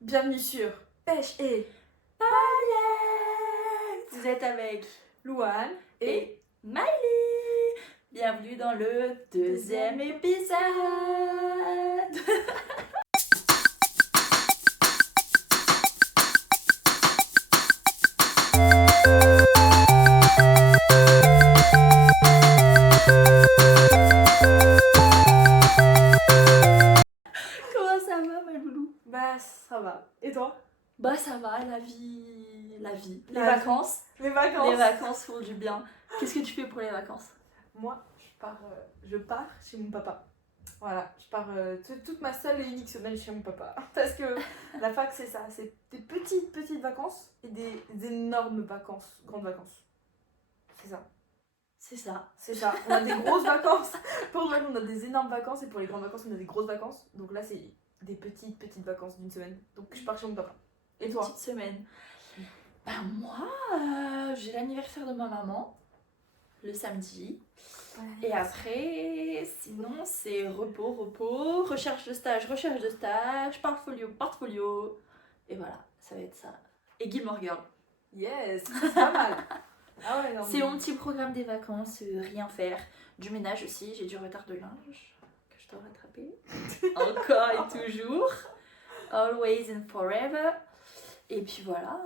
Bienvenue sur Pêche et Paillettes. Vous êtes avec Louane et Miley. Bienvenue dans le deuxième épisode. Comment ça va, ma loulou? Bah ça va. Et toi? Bah ça va, la vie. Les La vie. vacances. Les vacances. Les vacances font du bien. Qu'est-ce que tu fais pour les vacances? Moi, je pars chez mon papa. Voilà, je pars toute ma seule et unique semaine chez mon papa. Parce que la fac, c'est ça. C'est des petites vacances et des énormes vacances, grandes vacances. C'est ça. C'est ça. C'est ça. On a des grosses vacances. Pour Noël, on a des énormes vacances et pour les grandes vacances, on a des grosses vacances. Donc là, c'est des petites vacances d'une semaine. Donc je pars chez mon papa. Et Une toi? petite semaine. Bah moi, j'ai l'anniversaire de ma maman le samedi. Et après, sinon, c'est repos, recherche de stage, portfolio. Et voilà, ça va être ça. Et Gilmore Girl. Yes, c'est pas mal. Ah ouais, non, C'est mon petit programme des vacances, rien faire. Du ménage aussi, j'ai du retard de linge que je dois rattraper. Encore et toujours. Always and forever. Et puis voilà,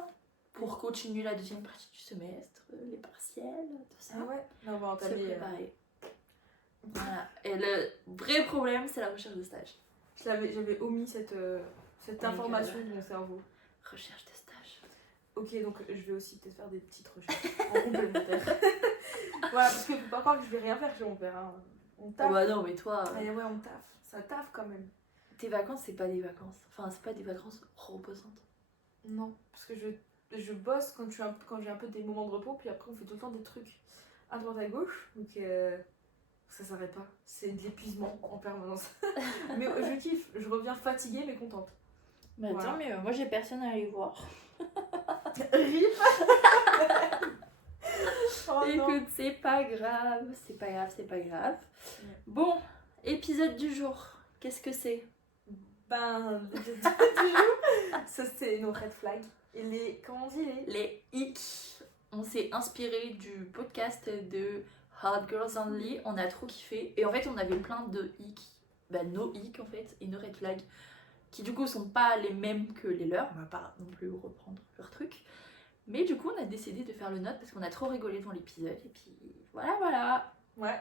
pour continuer la deuxième partie du semestre, les partiels, tout ça. Ah ouais, non, on va Se entamer. préparer. Voilà. Et le vrai problème, c'est la recherche de stage. J'avais omis cette information de mon cerveau. Recherche de stage. Ok, donc je vais aussi peut-être faire des petites recherches en complémentaire. Voilà, parce que faut pas croire que je vais rien faire chez mon père. Hein. On Oh taffe. bah non, mais toi, Ah ouais, on taffe. Ça taffe quand même. tes vacances, c'est pas des vacances. Enfin, c'est pas des vacances reposantes. Non, parce que je bosse quand j'ai un peu des moments de repos, puis après on fait tout le temps des trucs à droite à gauche, donc ça s'arrête pas. C'est de l'épuisement en permanence. Mais je kiffe, je reviens fatiguée mais contente. Mais Voilà. attends, mais moi j'ai personne à aller voir. RIP. Oh non. Écoute, c'est pas grave. Ouais. Bon, épisode du jour. Qu'est-ce que c'est? Ben, du jour, ça c'est nos red flags. Et comment on dit Les hicks. On s'est inspiré du podcast de Hard Girls Only. On a trop kiffé. Et en fait, on avait plein de hicks. Bah, nos hicks en fait. Et nos red flags. Qui du coup sont pas les mêmes que les leurs. On va pas non plus reprendre leur truc. Mais du coup, on a décidé de faire le note parce qu'on a trop rigolé dans l'épisode. Et puis voilà. Ouais.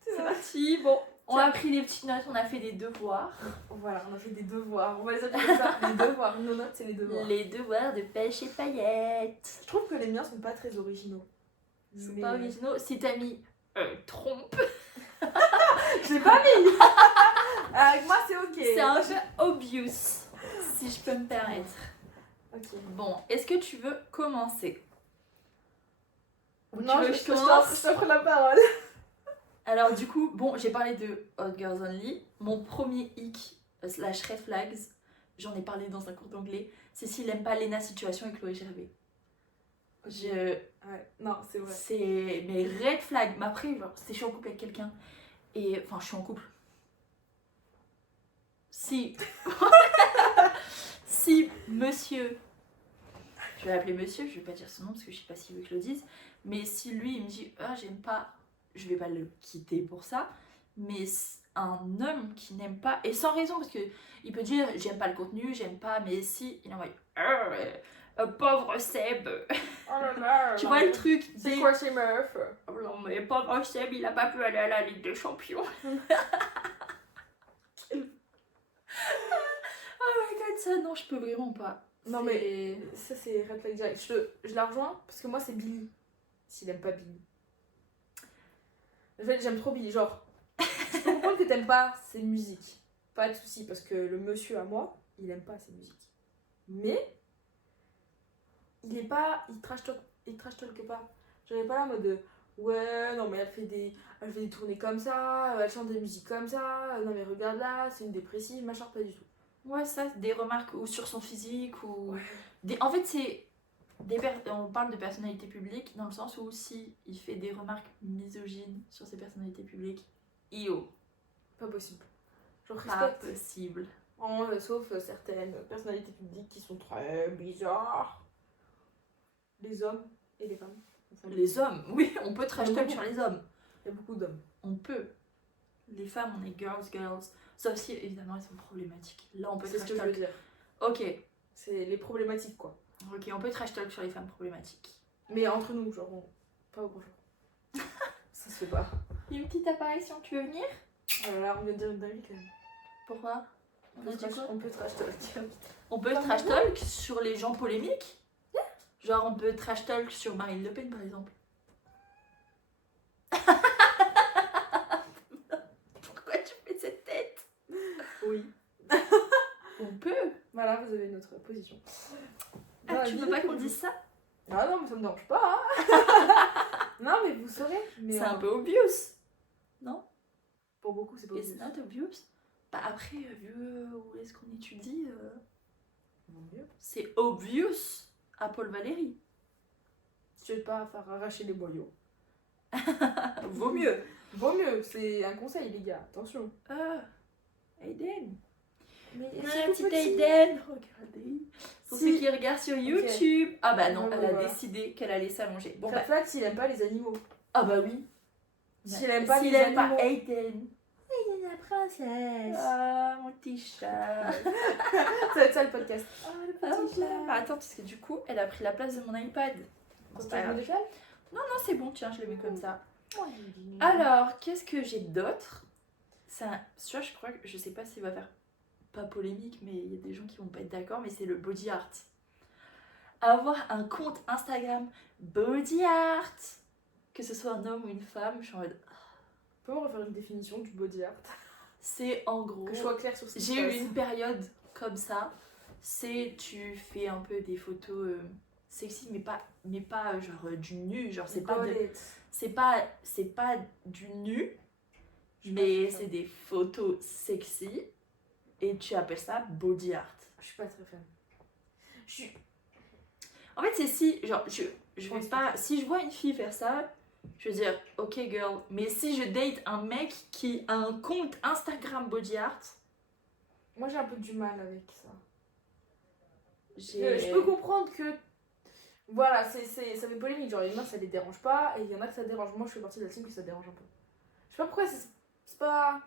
C'est parti. Bon, on a pris les petites notes. On a fait des devoirs. Voilà, on a fait des devoirs. On va les appeler comme ça. Les devoirs. Nos notes, c'est les devoirs. Les devoirs de pêche et paillettes. Je trouve que les miens sont pas très originaux. Ils sont Mais, pas originaux. Si t'as mis trompe, je l'ai pas mis. Avec moi, c'est ok. c'est un peu obvious, si je peux me permettre. Ok. Bon, est-ce que tu veux commencer? Ou Non, tu veux je que je commence? t'offre la parole. Alors du coup, bon, j'ai parlé de Hot Girls Only. Mon premier hic slash red flags, j'en ai parlé dans un cours d'anglais, c'est s'il aime pas Lena Situation et Chloé Gervais. Ouais, non, c'est vrai. C'est mes red flags. Mais après, genre, si je suis en couple avec quelqu'un, et enfin, je suis en couple. Si. Si monsieur. Je vais l'appeler monsieur, je vais pas dire son nom parce que je sais pas s'il veut que je le dise. Mais si lui, il me dit, ah, j'aime pas, je vais pas le quitter pour ça. Mais un homme qui n'aime pas, et sans raison, parce que il peut dire, j'aime pas le contenu, j'aime pas, mais si, il envoie, pauvre Seb. Oh là là. Tu vois le truc C'est quoi ces meufs? Oh non, mais pauvre Seb, il a pas pu aller à la Ligue des Champions. Oh my god, ça, non, je peux vraiment pas. Non, mais ça, c'est red flag direct. Je la rejoins parce que moi, c'est Billy. S'il aime pas Billy. En fait, j'aime trop Billy. Genre, je peux comprendre que t'aimes pas ses musiques. Pas de soucis, parce que le monsieur à moi, il aime pas ses musiques. Mais, il est pas. Il trash talk pas. J'en ai pas là en mode de, ouais, non, mais elle fait des tournées comme ça, elle chante des musiques comme ça, non, mais regarde là, c'est une dépressive, machin, pas du tout. Ouais, ça, des remarques ou sur son physique ou... Ouais. En fait, c'est... On parle de personnalité publique dans le sens où si il fait des remarques misogynes sur ses personnalités publiques, Pas possible. Genre, pas respecte. possible. Sauf certaines personnalités publiques qui sont très bizarres. Les hommes et les femmes. Enfin, Les hommes, oui, on peut trash talk sur les hommes. il y a beaucoup d'hommes. On peut. Les femmes, on est girls. Sauf si, évidemment, elles sont problématiques. Là, on peut C'est ce trash que je veux talk. dire. Ok, C'est les problématiques, quoi. ok, on peut trash talk sur les femmes problématiques. Mais entre nous, genre, pas au bonjour. Ça se fait pas. Il y a une petite apparition, tu veux venir? Oh là là, on vient de dire une dinguerie quand même. Pourquoi? On a dit quoi? On peut trash talk. On peut trash talk sur les gens polémiques. Genre, on peut trash talk sur Marine Le Pen, par exemple. Pourquoi tu fais cette tête? Oui. On peut. Voilà, vous avez notre position. Ah, tu veux pas qu'on dise ça? Ah non, mais ça me dérange pas. Hein. Non, mais vous saurez. Mais C'est un peu obvious. Non? Pour beaucoup, c'est pas It's obvious. not obvious. Bah après, vu où est-ce qu'on étudie, c'est obvious à Paul Valéry. Je vais pas faire arracher les boyaux. Vaut mieux. Vaut mieux, c'est un conseil, les gars. Attention. Ah, Aiden. Mais Ah, petite Aiden, regardez. Pour Si. ceux qui regardent sur YouTube. Ah bah non, Ouais, elle a voilà. décidé qu'elle allait s'allonger. Bon Fat bah. Flat, s'il aime pas les animaux. Ah bah oui. S'il aime pas S'il les aime pas animaux. Aiden. Aiden la princesse. Ah, mon petit chat. Ça va être ça le podcast. Ah, le Ah, petit chat. bah attends, parce que du coup, elle a pris la place de mon iPad. C'est pas grave. médical. Non, c'est bon, tiens, je le mets comme ça. Alors. Alors, qu'est-ce que j'ai d'autre? Ça, je crois que je sais pas s'il va faire pas polémique, mais il y a des gens qui vont pas être d'accord, mais c'est le body art. Avoir un compte Instagram body art, que ce soit un homme ou une femme, je suis en mode. Peut-on refaire une définition du body art? C'est en gros. Que je sois claire sur ce qui se J'ai eu passe. une période comme ça. C'est tu fais un peu des photos sexy, mais pas genre du nu, genre c'est pas du nu, mais c'est des photos sexy et tu appelles ça body art. Je suis pas très fan. En fait, c'est si genre je vais pense pas si je vois une fille faire ça, je veux dire OK girl, mais si je date un mec qui a un compte Instagram body art, Moi j'ai un peu du mal avec ça. j'ai Je peux comprendre que. Voilà, ça fait polémique. Genre, il y en a ça les dérange pas et il y en a que ça dérange. Moi je fais partie de la team que ça dérange un peu. Je sais pas pourquoi, c'est pas.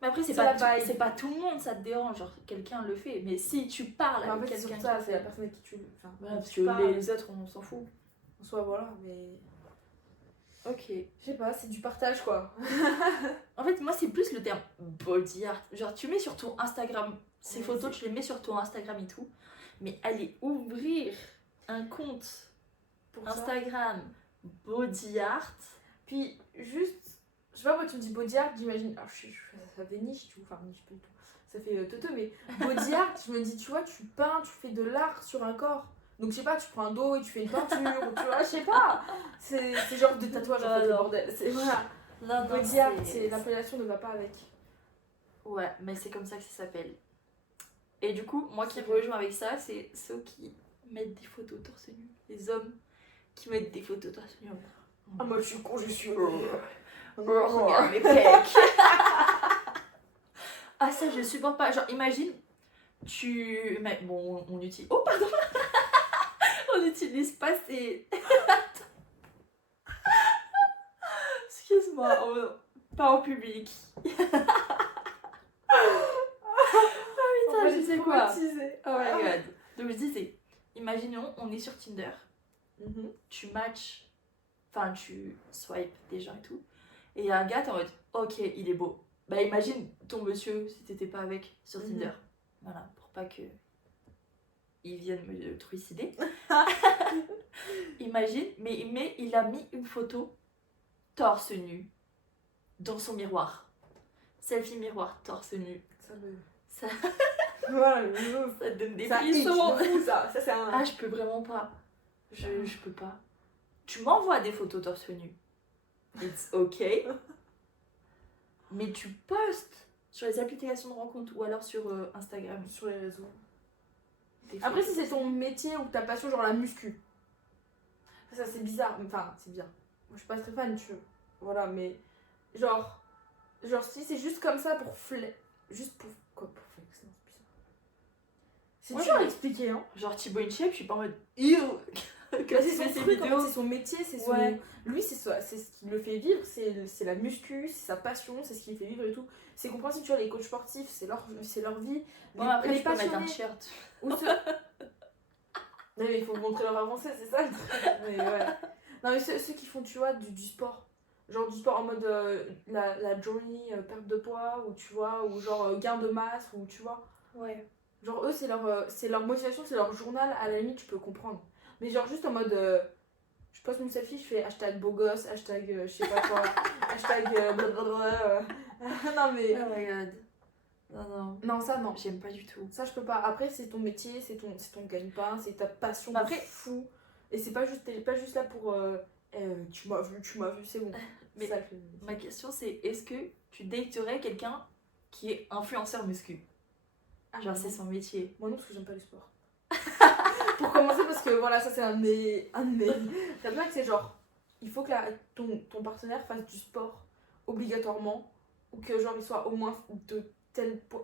Mais après, C'est la vibe. c'est pas tout le monde, ça te dérange, genre quelqu'un le fait. Mais si tu parles Enfin, en avec fait, c'est quelqu'un sur ça, qui c'est le la fait. personne avec qui tu. Enfin, Voilà, parce tu que parles. les autres, on s'en fout. En soi, voilà, mais. Ok. Je sais pas, c'est du partage quoi. En fait, moi, c'est plus le terme body art. Genre, tu mets sur ton Instagram, ces Ouais, photos, tu les mets sur ton Instagram et tout. Mais aller ouvrir un compte Pour ça. Instagram body art. Puis, juste. Je sais pas, moi tu me dis body art, j'imagine. Alors, ça fait niche, tu vois. Enfin, niche, pas du tout. Ça fait teuteux, mais body art, je me dis, tu vois, tu peins, tu fais de l'art sur un corps. Donc, je sais pas, tu prends un dos et tu fais une peinture, tu vois, je sais pas. C'est genre de tatouage en fait, le Non. bordel. C'est voilà. Non, Body art, c'est l'appellation ne va pas avec. Ouais, mais c'est comme ça que ça s'appelle. Et du coup, moi qui C'est rejoins avec ça, c'est ceux qui mettent des photos torse nu. Les hommes qui mettent des photos torse nu. Ah, moi je suis con, je suis. Regarde mes pecs. Ah, ça, je supporte pas. Genre, imagine, bon, on utilise. Oh, pardon. On n'utilise pas ces. Excuse-moi, pas en public. Putain, je sais quoi. Oh my god. Donc je disais, imaginons, on est sur Tinder, tu matches, enfin tu swipes des gens et tout, et il y a un gars, t'es en mode, ok, il est beau. Bah imagine ton monsieur si t'étais pas avec sur Tinder. Voilà, pour pas que il vienne me trucider. Imagine, mais il a mis une photo torse nu dans son miroir. Selfie miroir, torse nu. Ça me. Ça, Voilà, ça te donne des ça frissons. ça c'est un. Ah, je peux vraiment pas. Je peux pas. Tu m'envoies des photos torse nu. It's ok. Mais tu postes sur les applications de rencontre ou alors sur Instagram. Sur les réseaux. Des Après, photos. si c'est ton métier ou ta passion, genre la muscu. Ça, c'est bizarre. Enfin, c'est bien. Moi, je suis pas très fan, tu vois. Voilà, mais. Genre si c'est juste comme ça pour Juste pour. Quoi, pour flex, non, c'est bizarre. C'est Ouais, dur à mais- expliquer, hein. Genre Thibaut InShape, je suis pas en mode ew Bah, quand c'est il son fait ses truc, en fait, vidéos. c'est son métier, c'est son... Ouais. Lui, c'est ce qui le fait vivre, c'est la muscu, c'est sa passion, c'est ce qui le fait vivre et tout. C'est compréhensible, tu vois, les coachs sportifs, c'est leur vie. Bon, après, les tu peux mettre un passionnés, t-shirt. ou ceux... Non, mais il faut montrer leur avancée, c'est ça le truc. Mais ouais. Non, mais ceux qui font, tu vois, du sport. Genre du sport en mode la journey, perte de poids, ou tu vois, ou genre gain de masse, ou tu vois. Ouais. Genre eux, c'est leur motivation, c'est leur journal, à la limite, tu peux comprendre. Mais genre juste en mode, je poste une selfie, je fais hashtag beau gosse, hashtag je sais pas quoi, hashtag blablabla. Non mais... Oh my god. Non, non. Non, ça non. J'aime pas du tout. Ça je peux pas. Après c'est ton métier, c'est ton gagne-pain, c'est ta passion Après- de fou. Et c'est pas juste, t'es pas juste là pour tu m'as vu, c'est bon. Mais Ça, le fait. ma question c'est est-ce que tu daterais quelqu'un qui est influenceur muscu? Ah, Genre non. c'est son métier. Moi non, parce que j'aime pas le sport. Pour commencer, parce que voilà, ça c'est un de mes. T'as bien que c'est genre, il faut que ton partenaire fasse du sport obligatoirement, ou que genre il soit au moins de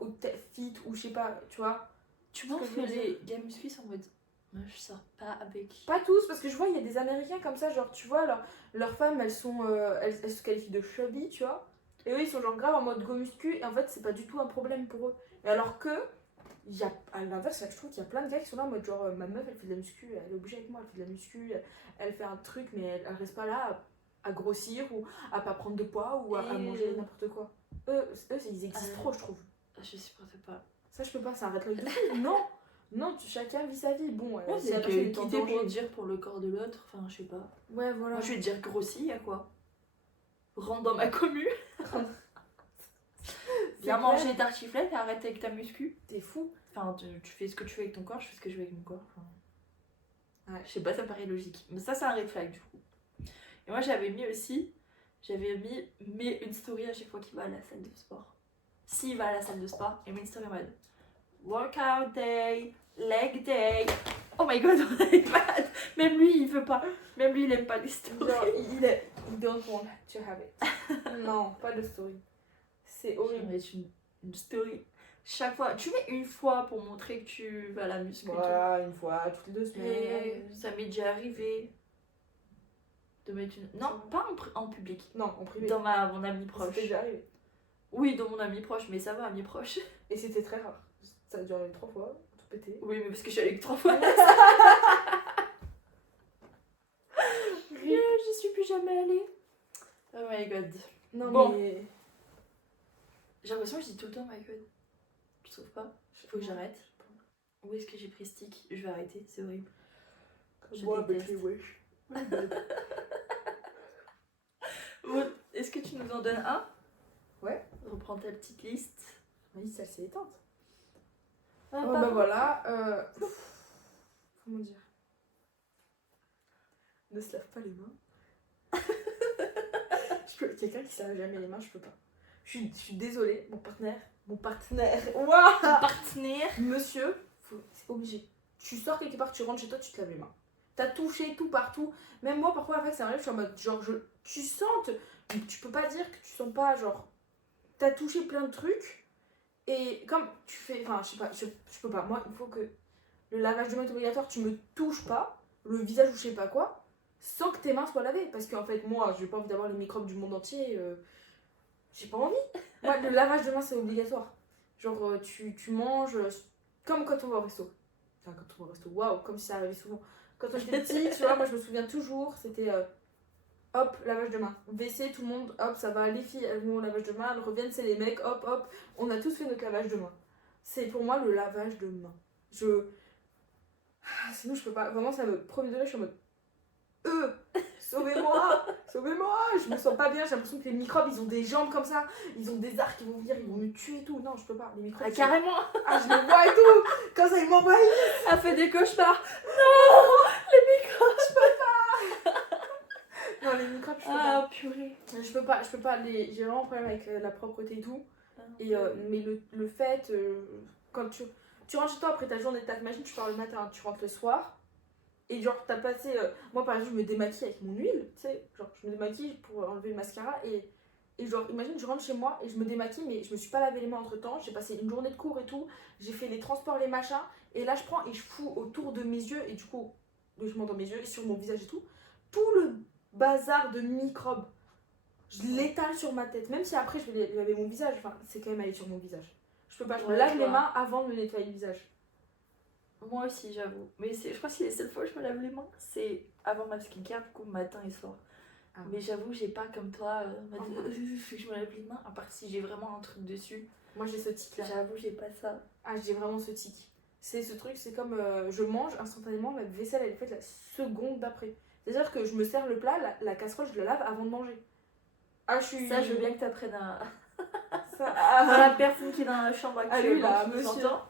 ou tel fit, ou je sais pas, tu vois. Tu Ce que penses je que veux dire. les gars muscu sont en mode moi je sors pas avec. Pas tous, parce que je vois, il y a des Américains comme ça, genre tu vois, leurs femmes elles sont. Elles se qualifient de chubby, tu vois. Et eux ils sont genre grave en mode go muscu, et en fait c'est pas du tout un problème pour eux. Et alors que. À l'inverse, je trouve qu'il y a plein de gars qui sont là en mode genre ma meuf elle fait de la muscu, elle est obligée avec moi, elle fait de la muscu, elle fait un truc mais elle reste pas là à grossir ou à pas prendre de poids ou à Et manger n'importe quoi. Eux ils existent trop je trouve. Je supporte pas. Ça je peux pas, ça arrête l'œil de fou. Non, non, chacun vit sa vie. Bon, Ouais, si la c'est personne que est en quitter pour danger. dire pour le corps de l'autre, enfin je sais pas. Ouais voilà. Moi je vais te dire grossi, y'a quoi? Rentre dans ma commu. Viens clair. manger tartiflette et arrête avec ta muscu. T'es fou. Enfin, tu fais ce que tu veux avec ton corps, je fais ce que je veux avec mon corps. Enfin, Ouais. je sais pas, ça me paraît logique. Mais ça, c'est un red flag du coup. Et moi, j'avais mis mais une story à chaque fois qu'il va à la salle de sport. S'il va à la salle de sport, il met une story en mode workout day, leg day. Oh my god, on a iPad. Même lui, il veut pas. Même lui, il aime pas les stories. Genre il don't want to have it. Non, pas de story. C'est Je vais horrible. mettre une story. Chaque fois, tu mets une fois pour montrer que tu vas à la muscu. et tout. Voilà, une fois toutes les 2 semaines. Et ça m'est déjà arrivé de mettre une. Non, pas en public. Non, en privé. Dans mon ami proche. C'était déjà arrivé. Oui, dans mon ami proche, mais ça va, ami proche. Et c'était très rare. Ça a duré 3 fois, tout pété. Oui, mais parce que je suis allée que 3 fois. Je suis plus jamais allée. Oh my god. Non Bon. mais... J'ai l'impression que je dis tout le temps my god. Tu trouves pas? Faut que j'arrête. Où est-ce que j'ai pris stick? Je vais arrêter, c'est horrible. Je Moi avec déteste. les wesh. Bon, est-ce que tu nous en donnes un? Ouais. Reprends ta petite liste. Oui, ça s'est éteinte. Ah, Oh, pardon. bah voilà. Comment dire? Ne se lave pas les mains. Quelqu'un qui se lave jamais les mains, je peux pas. Je suis désolée, mon partenaire. Waouh, Partenaire. monsieur, c'est obligé. Tu sors quelque part, tu rentres chez toi, tu te laves les mains. T'as touché tout partout. Même moi, parfois, la fois que ça m'arrive, je suis en mode, genre, tu sens, tu peux pas dire que tu sens pas, genre, t'as touché plein de trucs. Et comme tu fais, enfin, je sais pas, je peux pas. Moi, il faut que le lavage de mains est obligatoire, tu me touches pas, le visage ou je sais pas quoi, sans que tes mains soient lavées. Parce qu'en fait, moi, j'ai pas envie d'avoir les microbes du monde entier. J'ai pas envie. Moi, le lavage de mains, c'est obligatoire. Genre, tu manges comme quand on va au resto. Enfin, quand on va au resto, waouh, comme si ça arrivait souvent. Quand j'étais petite, tu vois, moi, je me souviens toujours, c'était hop, lavage de mains. WC, tout le monde, hop, ça va. Les filles, elles vont au lavage de mains, elles reviennent, c'est les mecs, hop, hop. On a tous fait notre lavage de mains. C'est pour moi le lavage de mains. Sinon, je peux pas. Vraiment, ça me. Premier degré, je suis en mode. Sauvez-moi! Sauvez-moi! Je me sens pas bien, j'ai l'impression que les microbes ils ont des jambes comme ça, ils ont des arcs qui vont venir, ils vont me tuer et tout. Non, je peux pas. Les microbes. Ah, carrément. Ah, je les vois et tout! Quand ça, ils m'envahissent! Elle fait des cauchemars. Non, les microbes. Non, les microbes, je peux Ah, purée. pas. Je peux pas. J'ai vraiment un problème avec la propreté et tout. Et, mais le fait, quand tu rentres chez toi après ta journée de taf, imagine, tu pars le matin, tu rentres le soir. Et genre, t'as passé. Moi, par exemple, je me démaquille avec mon huile, tu sais. Genre, je me démaquille pour enlever le mascara. Et Et genre, imagine, je rentre chez moi et je me démaquille, mais je me suis pas lavé les mains entre temps. J'ai passé une journée de cours et tout. J'ai fait les transports, les machins. Et là, je prends et je fous autour de mes yeux. Et du coup, logiquement dans mes yeux et sur mon visage et tout. Tout le bazar de microbes. Je l'étale sur ma tête. Même si après, je vais laver mon visage. Enfin, c'est quand même aller sur mon visage. Je peux pas, je me Ouais, lave je les vois. mains avant de me nettoyer le visage. Moi aussi, j'avoue. Mais je crois que les seules fois où je me lave les mains, c'est avant ma skincare, du coup, matin et soir. Ah. Mais j'avoue, j'ai pas comme toi, en mode, faut que je me lave les mains, à part si j'ai vraiment un truc dessus. Moi, j'ai ce tic là. J'avoue, j'ai pas ça. Ah, j'ai vraiment ce tic. C'est ce truc, c'est comme je mange instantanément, la vaisselle elle est faite la seconde d'après. C'est-à-dire que je me sers le plat, la casserole, je la lave avant de manger. Ah, je suis. Ça, je veux bien que t'apprennes à Ça, la personne qui est dans la chambre Ah, lui, là, actuellement, qui nous monsieur. entend.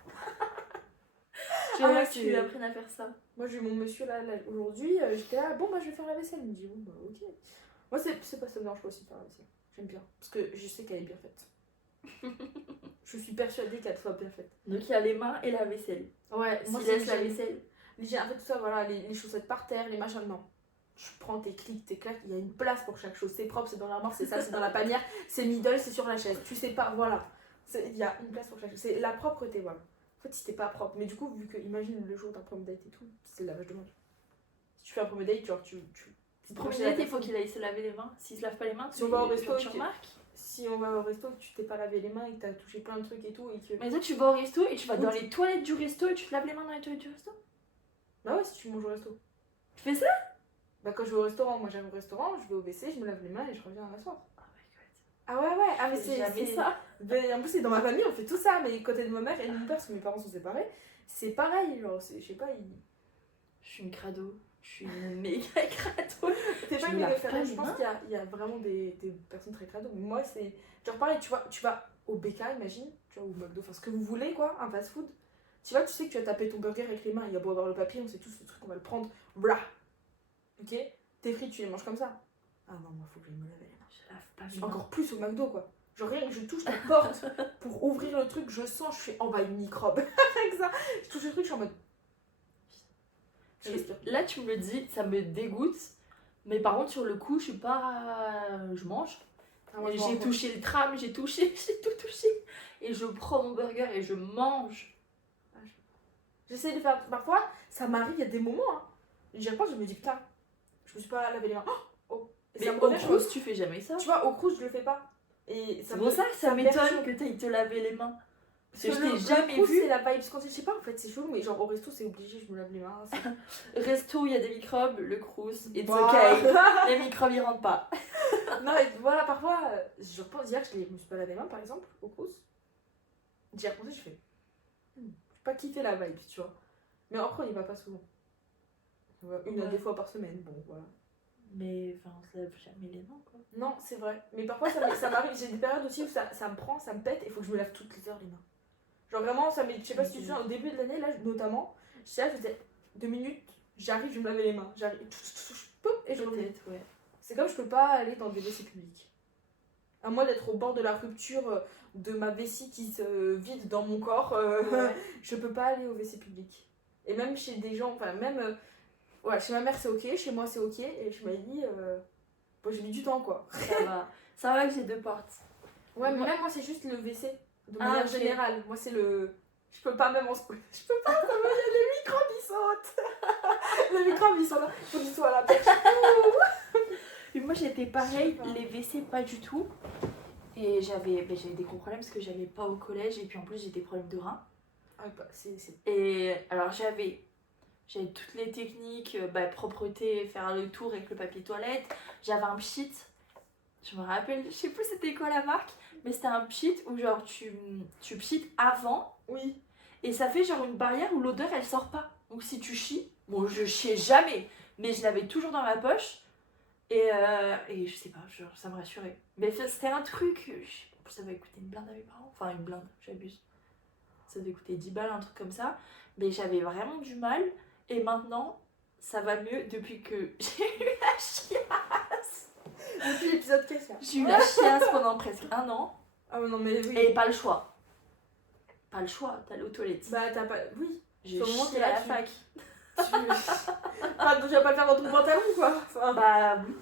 Je veux bien que c'est- tu lui apprennes à faire ça. Moi, j'ai eu mon monsieur là aujourd'hui, j'étais là, bon, bah, je vais faire la vaisselle. Il me dit, bon, bah, ok. Moi, c'est pas ça me dérange pas aussi de faire la vaisselle. J'aime bien. Parce que je sais qu'elle est bien faite. Je suis persuadée qu'elle soit bien faite. Donc il y a les mains et la vaisselle. Ouais, moi, S'il laisse la l'hygiène. vaisselle. L'hygiène, en fait, tout ça, voilà, les chaussettes par terre, les machins, non. Tu prends tes clics, tes claques, il y a une place pour chaque chose. C'est propre, c'est dans l'armoire, c'est ça, c'est dans la panière, c'est middle, c'est sur la chaise. Tu sais pas, voilà. Il y a une place pour chaque chose. C'est la propreté, voilà. En fait, si t'es pas propre, mais du coup, vu que, imagine le jour d'un premier date et tout, c'est le lavage de main. Si tu fais un premier date, genre, tu Premier date, il faut qu'il aille se laver les mains. S'il se lave pas les mains, Si on va au resto, tu remarques. Si on va au resto, que tu t'es pas lavé les mains et que t'as touché plein de trucs et tout, et que. Mais toi, tu vas au resto et tu vas Oui. dans les toilettes du resto et tu te laves les mains dans les toilettes du resto. Bah ouais, si tu manges au resto. Tu fais ça? Bah quand je vais au restaurant, moi j'arrive au restaurant, je vais au WC, je me lave les mains et je reviens à m'asseoir. Oh my god. Ah ouais, ah mais C'est c'est jamais c'est- ça. Ben, en plus, c'est dans ma famille, on fait tout ça, mais côté de ma mère et de mon père, parce que mes parents sont séparés, c'est pareil, genre, je sais pas, Je suis une crado. Je suis une méga crado. c'est Je pas me une lave référence, pas je les pense mains. qu'il y a vraiment des personnes très crado, mais moi c'est, genre pareil, tu vas au BK, imagine, tu vois, ou au McDo, enfin ce que vous voulez, quoi, un fast food, tu vas, tu sais que tu vas taper ton burger avec les mains, il y a beau avoir le papier, on sait tous le truc, on va le prendre, blah, ok, tes frites, tu les manges comme ça. Ah non, moi faut que je me lave les mains. Je lave pas mes mains. Encore plus au McDo, quoi. Genre rien que je touche la porte pour ouvrir le truc, je sens, je suis envahie de microbes. Avec ça, je touche le truc, je suis en mode. Je respire. Là, tu me le dis, ça me dégoûte. Mais par contre, sur le coup, je suis pas. Je mange. Ah, moi, je m'en J'ai rends touché le tram, j'ai tout touché. Et je prends mon burger et je mange. compte. J'essaie de faire. Parfois, ça m'arrive, il y a des moments. Hein. J'y repense, je me dis putain, je me suis pas lavé les mains. Oh. Et Mais ça me au revient, je me- cross, tu fais jamais ça. Tu vois, au crous, je le fais pas. Et C'est pour ça que ça me m'étonne perturbe. que t'ailles te laver les mains. Parce que je Le- t'ai le jamais crous, vu. C'est la vibe. Quand je sais pas, en fait, c'est chelou, mais genre au resto, c'est obligé, je me lave les mains. Resto, il y a des microbes, le crous, it's Bah. okay. Les microbes, ils rentrent pas. Non, et voilà, parfois, je repense hier, je me suis pas lavé les mains, par exemple, au crous. J'y ai repensé, je fais. J'ai pas kiffé la vibe, tu vois. Mais après, on y va pas souvent. On va une à Ouais. deux fois par semaine, bon, voilà. Mais enfin, on se lave jamais les mains, quoi. Non, c'est vrai. Mais parfois, ça m'arrive, j'ai des périodes aussi où ça me prend, ça me pète, et il faut que je me lave toutes les heures les mains. Genre vraiment, ça m'est. Je sais pas si tu te souviens, au début de l'année, là, notamment, je sais, je faisais 2 minutes, j'arrive, je me laver les mains. J'arrive, poum, et je reviens. Peut-être, ouais. C'est comme je peux pas aller dans des WC publics. À moins d'être au bord de la rupture de ma vessie qui se vide dans mon corps, Ouais. je peux pas aller au WC public. Et même chez des gens, enfin même, ouais, chez ma mère c'est ok, chez moi c'est ok, et chez ma Lily, bon, j'ai mis du temps quoi. Ça va. Ça va que j'ai deux portes. Ouais, mais Ouais. même moi c'est juste le WC, de Ah, manière ok. générale. Moi c'est le... Je peux pas même en... Je peux pas, ça va, il y a les microbes ils sautent. Les microbes ils sont là, il faut qu'ils soient à la pêche. Et moi j'étais pareil, Je sais pas. les WC pas du tout. Et j'avais des gros problèmes parce que j'allais pas au collège et puis en plus j'ai des problèmes de reins. Ah, bah, c'est... Et alors j'avais toutes les techniques, propreté, faire le tour avec le papier toilette. J'avais un pchit, je me rappelle, je sais plus c'était quoi la marque, mais c'était un pchit où genre tu pchites avant Oui. et ça fait genre une barrière où l'odeur elle sort pas. Donc si tu chies, bon je chiais jamais, mais je l'avais toujours dans ma poche. Et je sais pas, genre, ça me rassurait. Mais c'était un truc, ça devait coûter une blinde à mes parents. Enfin, une blinde, j'abuse. Ça devait coûter 10 balles, un truc comme ça. Mais j'avais vraiment du mal. Et maintenant, ça va mieux depuis que j'ai eu la chiasse. Depuis l'épisode qu'est-ce J'ai eu la chiasse pendant presque 1 an. Ah ouais, non mais oui. Et pas le choix. Pas le choix, t'allais aux toilettes. Bah t'as pas... Oui. J'ai sur le moment, chié t'es là, à la tu- fac. Enfin, tu vas pas le faire dans ton pantalon quoi. Enfin, Bah oui.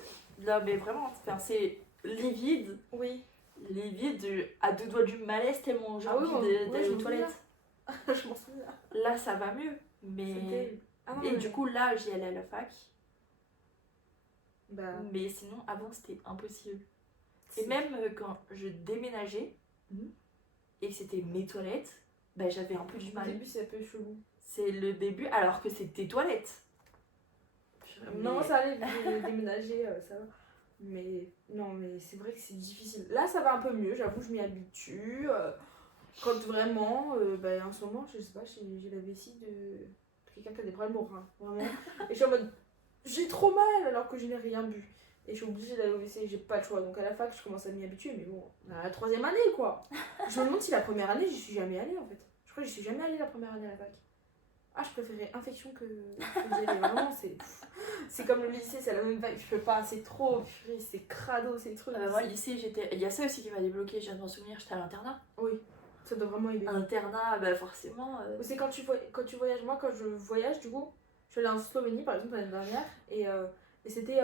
Non mais vraiment, enfin, c'est livide. Oui. Livide, à deux doigts du malaise tellement j'ai Ah oui, envie ouais, d'aller je aux m'en toilettes. Je m'en souviens. Là, ça va mieux. Mais... C'était... Ah non, Et mais... du coup, là, j'y allais à la fac. Bah... Mais sinon, avant, c'était impossible. Et c'est- même quand je déménageais Mhm. et que c'était mes toilettes, bah, j'avais un peu du Au mal. début, c'est un peu chelou. C'est le début, alors que c'est tes toilettes. Non, Mais- ça allait, vu que j'ai déménagé, ça va. Mais non, mais c'est vrai que c'est difficile. Là, ça va un peu mieux, j'avoue, je m'y habitue. Quand vraiment, en ce moment, je sais pas, j'ai la vessie de quelqu'un qui a des problèmes au rein, vraiment. Et je suis en mode, j'ai trop mal alors que je n'ai rien bu. Et je suis obligée d'aller au WC, j'ai pas le choix. Donc à la fac, je commence à m'y habituer, mais bon, à la 3e année, quoi. Je me demande si la première année, j'y suis jamais allée en fait. Je crois que j'y suis jamais allée la première année à la fac. Ah, je préférais infection que d'y aller. Vraiment, c'est comme le lycée, c'est la même vibe. Je peux pas, c'est trop, purée, c'est crado, ces trucs. Moi, lycée, j'étais. Il y a ça aussi qui m'a débloqué, je viens de m'en souvenir, j'étais à l'internat. Oui, ça doit vraiment aider. Internat, bah forcément. C'est quand tu voyages. Moi, quand je voyage, du coup, je suis allée en Slovénie par exemple l'année dernière et c'était.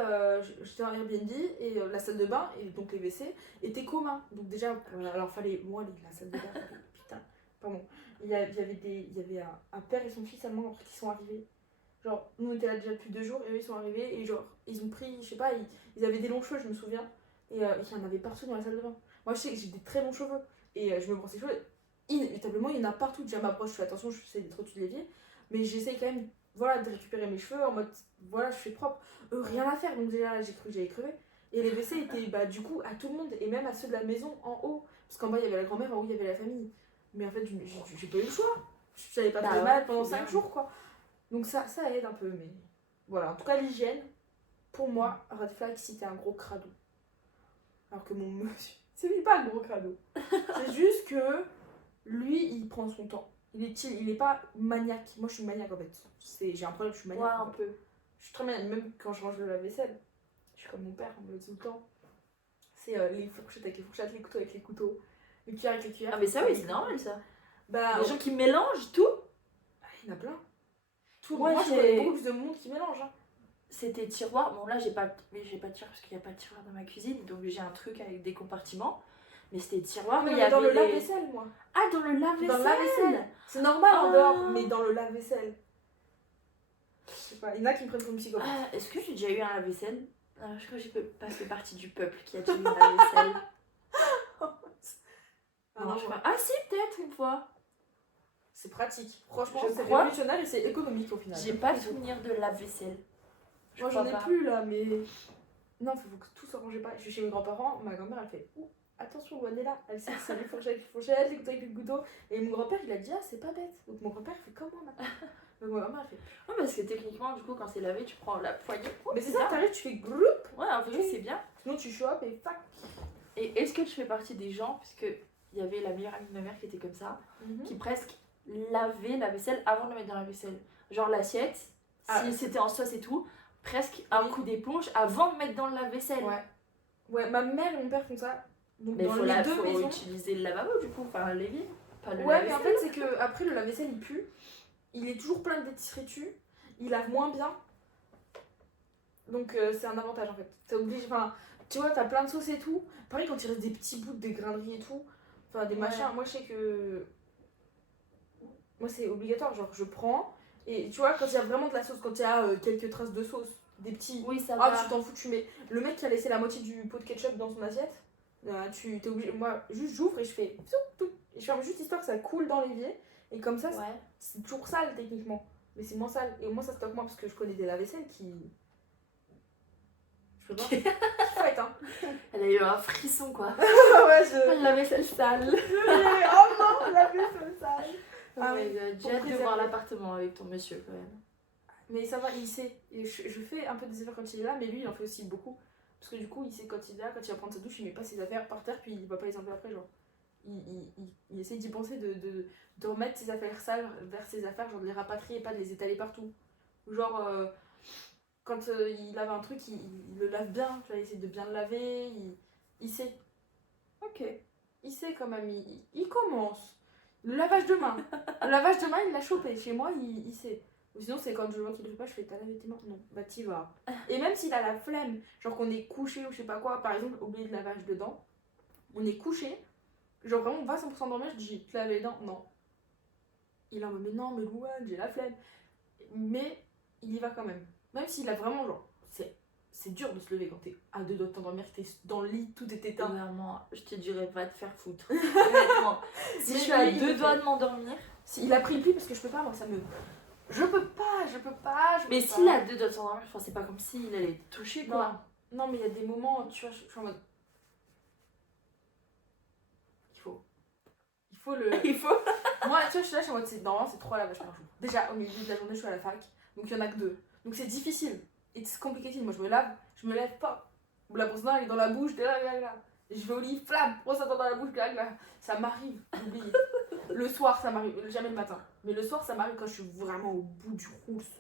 J'étais en Airbnb et la salle de bain et donc les WC étaient communs. Donc, déjà, alors fallait. Moi, la salle de bain, putain, pardon. Il y avait un père et son fils allemands après qui sont arrivés. Genre, nous on était là déjà depuis 2 jours et eux ils sont arrivés et genre, ils ont pris, je sais pas, ils avaient des longs cheveux, je me souviens. Et il y en avait partout dans la salle de bain. Moi, je sais que j'ai des très longs cheveux et je me brosse les cheveux. Inévitablement, il y en a partout. Déjà, ma brosse, je fais attention, je fais d'être au-dessus de l'évier. Mais j'essaye quand même voilà, de récupérer mes cheveux en mode voilà, je fais propre. Eux, rien à faire. Donc, déjà, j'ai cru que j'allais crever. Et les WC étaient bah, du coup à tout le monde et même à ceux de la maison en haut. Parce qu'en bas, il y avait la grand-mère, en haut, il y avait la famille. Mais en fait, j'ai pas eu le choix. J'avais pas fait mal pendant 5 jours quoi. Donc, ça aide un peu. Mais voilà, en tout cas, l'hygiène, pour moi, red flag, si t'es un gros crado. Alors que mon monsieur, c'est pas un gros crado. C'est juste que. Lui, il prend son temps. Il est pas maniaque. Moi, je suis maniaque en fait. J'ai un problème, je suis maniaque. Ouais, en un fait. peu. Je suis très maniaque, même quand je range le lave-vaisselle. Je suis comme mon père, on me le dit tout le temps. C'est les fourchettes avec les fourchettes, les couteaux avec les couteaux, les cuillères avec les cuillères. Ah, mais ça, oui, c'est normal ça. Bah, Les gens qui mélangent tout. il y en a plein. Tout, Moi, moi je connais beaucoup plus de monde qui mélange. Hein. C'était tiroir. Bon, là, j'ai pas de tiroir parce qu'il n'y a pas de tiroir dans ma cuisine. Donc, j'ai un truc avec des compartiments. Mais c'était tiroir. Mais il y dans avait le lave-vaisselle, moi. Ah, dans le lave-vaisselle. Dans le lave-vaisselle. C'est normal en Ah. dehors, mais dans le lave-vaisselle. Je sais pas, il y en a qui me prennent pour une psychopathe. Ah, est-ce que j'ai déjà eu un lave-vaisselle? Je crois que j'ai pas fait partie du peuple qui a déjà eu un lave-vaisselle. Non, je crois. Ah si, peut-être une fois. C'est pratique. Franchement, Je c'est crois. révolutionnaire et c'est économique au final. J'ai pas le souvenir de lave-vaisselle. Moi, crois j'en ai pas. plus là, mais. Non, faut que tout soit rangé pareil. Je suis chez mes grands-parents, ma grand-mère elle fait ouh, attention, Louane est là. Elle sait que c'est les fourchettes avec les fourchettes, les couteaux avec les couteaux. Et mon grand-père il a dit, ah, c'est pas bête. Donc mon grand-père il fait comme moi maintenant. Donc ma grand-mère elle fait. Ouais, parce que techniquement, du coup, quand c'est lavé, tu prends la poignée. Mais c'est ça, bien. t'arrives, tu fais group, Ouais, en vrai, c'est bien. sinon tu chopes et fac. Et est-ce que tu fais partie des gens, puisque il y avait la meilleure amie de ma mère qui était comme ça, qui presque lavait la vaisselle avant de la mettre dans la vaisselle. Genre l'assiette, Ah. si c'était en sauce et tout, presque un Oui. coup d'éponge avant de mettre dans le lave-vaisselle. Ouais. Ouais, ma mère et mon père font ça. Donc Mais dans faut, les deux faut maisons. utiliser le lavabo du coup, enfin l'évier, pas le Ouais, mais en lave-vaisselle. fait, c'est que après le lave-vaisselle il pue. Il est toujours plein de détritus. Il lave moins bien. Donc c'est un avantage en fait. Ça oblige. Enfin, tu vois, t'as plein de sauces et tout. Pareil, quand il reste des petits bouts, des graineries et tout. Enfin, des Ouais. machins. Moi, je sais que. Moi, c'est obligatoire. Genre, je prends. Et tu vois, quand il y a vraiment de la sauce, quand il y a quelques traces de sauce, des petits. Oui, ça Ah, va. tu t'en fous, tu mets. Le mec qui a laissé la moitié du pot de ketchup dans son assiette, tu t'es obligé. Moi, juste j'ouvre et je fais. Et je ferme juste histoire que ça coule dans l'évier. Et comme ça, Ouais. c'est toujours sale techniquement. Mais c'est moins sale. Et au moins, ça stocke moins parce que je connais des lave-vaisselle qui. Je peux pas. Qui fouettent, hein. Elle a eu un frisson quoi. Ouais, je. Elle lave-vaisselle sale. Oh non, lave-vaisselle sale. Ah oui, j'ai pour hâte de préserver. voir l'appartement avec ton monsieur quand même. Mais ça va, il sait. Et je fais un peu des efforts quand il est là, mais lui, il en fait aussi beaucoup. Parce que du coup, il sait quand il est là, quand il va prendre sa douche, il met pas ses affaires par terre, puis il va pas les enlever après, genre. Il essaie d'y penser, de remettre ses affaires sales vers ses affaires, genre de les rapatrier et pas de les étaler partout. Genre, quand il lave un truc, il le lave bien, tu vois, il essaie de bien le laver, il sait. Ok. Il sait quand même, il commence. Le lavage de main. Le lavage de main, il l'a chopé. Chez moi, il sait. Ou sinon, c'est quand je vois qu'il le fait pas, je fais t'as lavé tes mains? Non, bah t'y vas. Et même s'il a la flemme, genre qu'on est couché ou je sais pas quoi, par exemple, oublier de lavage de dents, on est couché, genre vraiment on va 100% dormir, je dis tu laves les dents? Non. Il est en mode mais non, mais Louane, j'ai la flemme. Mais il y va quand même. Même s'il a vraiment, genre, c'est dur de se lever quand t'es à deux doigts de t'endormir, que t'es dans le lit, tout est éteint. Vraiment, je te dirais pas de faire foutre. Honnêtement. Si Mais je suis à lui, il deux le doigts fait. de m'endormir. Il a pris le pli parce que je peux pas, moi ça me. Je peux pas. Mais peux s'il pas. a deux doigts de s'endormir, enfin, c'est pas comme s'il allait te toucher Non, quoi. non, mais il y a des moments, tu vois, je suis en mode. Il faut le. Il faut. Moi, tu vois, je suis là, je suis en mode, normalement, c'est 3 lavages par jour. Déjà, au milieu de la journée, je suis à la fac, donc il y en a que 2. Donc c'est difficile. It's complicated. Moi, je me lève pas. La brosse dents, elle est dans la bouche, là. Et je vais au lit, flamme, brosse à dents dans la bouche, là. Ça m'arrive, j'oublie. Le soir, ça m'arrive, jamais le matin. Mais le soir, ça m'arrive quand je suis vraiment au bout du rousse.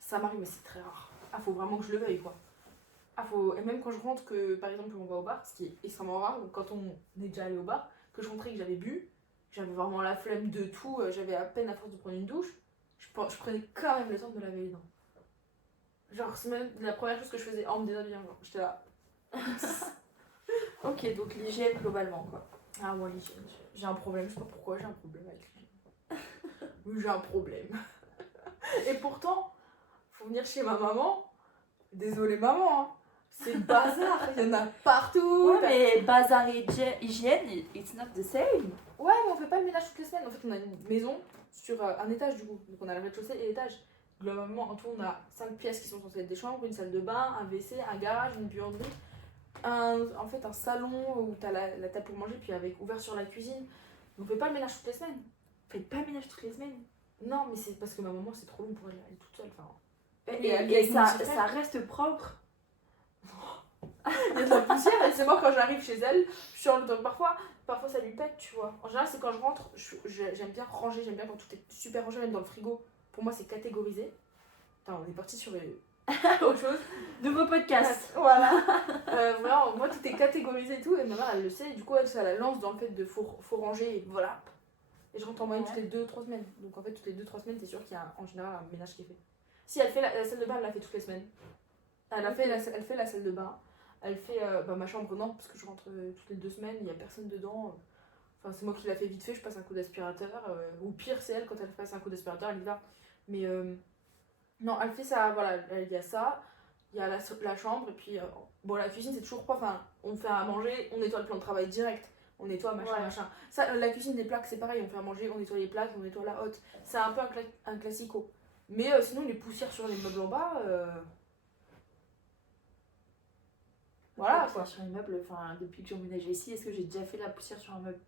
Ça m'arrive, mais c'est très rare. Ah, faut vraiment que je le veuille, quoi. Ah, faut. Et même quand je rentre, que par exemple, on va au bar, ce qui est extrêmement rare, donc quand on est déjà allé au bar, que je rentrais et que j'avais bu, j'avais vraiment la flemme de tout, j'avais à peine à force de prendre une douche, je prenais quand même le temps de me laver les dents. Genre, c'est même la première chose que je faisais en me déshabillant. J'étais là. Ok, donc l'hygiène globalement quoi. Ah, moi, l'hygiène, j'ai un problème, je sais pas pourquoi j'ai un problème avec l'hygiène. Mais j'ai un problème. Et pourtant, faut venir chez ma maman. Désolée, maman, hein. C'est le bazar, il y en a partout. Ouais, mais bazar et hygiène, it's not the same. Ouais, mais on fait pas le ménage toutes les semaines. En fait, on a une maison sur un étage du coup. Donc on a le rez-de-chaussée et l'étage. Globalement, en tout, on a 5 pièces qui sont censées être des chambres, une salle de bain, un WC, un garage, une buanderie, en fait un salon où t'as la table pour manger, puis avec ouvert sur la cuisine. On fait pas le ménage toutes les semaines. Faites pas le ménage toutes les semaines. Non, mais c'est parce que ma maman, c'est trop long pour elle, elle est toute seule. Enfin, Et ça reste propre. il y a de la poussière et c'est moi quand j'arrive chez elle, je suis en donc parfois ça lui pète, tu vois. En général, c'est quand je rentre, j'aime bien ranger, j'aime bien quand tout est super rangé, même dans le frigo. Pour moi, c'est catégorisé. Attends, on est parti sur autre chose. Nouveau podcast. Voilà. Vraiment, moi, tout est catégorisé et tout, et ma mère, elle le sait, et du coup, elle, ça la lance dans le fait de faut ranger, et voilà. Et je rentre en moyenne toutes les 2-3 semaines. Donc en fait, toutes les 2-3 semaines, t'es sûr qu'il y a en général un ménage qui est fait. Si elle fait la salle de bain, elle la fait toutes les semaines. Elle fait la salle de bain. Elle fait ma chambre, non, parce que je rentre toutes les 2 semaines, il n'y a personne dedans. Enfin, c'est moi qui l'a fait vite fait, je passe un coup d'aspirateur. Ou pire, c'est elle, quand elle passe un coup d'aspirateur, elle y va. Mais non, elle fait ça, voilà, il y a ça, il y a la chambre, et puis bon, la cuisine, c'est toujours pas. Enfin, on fait à manger, on nettoie le plan de travail direct, on nettoie machin. Ça, la cuisine des plaques, c'est pareil, on fait à manger, on nettoie les plaques, on nettoie la hotte. C'est un peu un classico. Mais sinon, les poussières sur les meubles en bas. Voilà quoi. Sur les meubles, enfin depuis que j'ai emménagé ici, est-ce que j'ai déjà fait la poussière sur un meuble?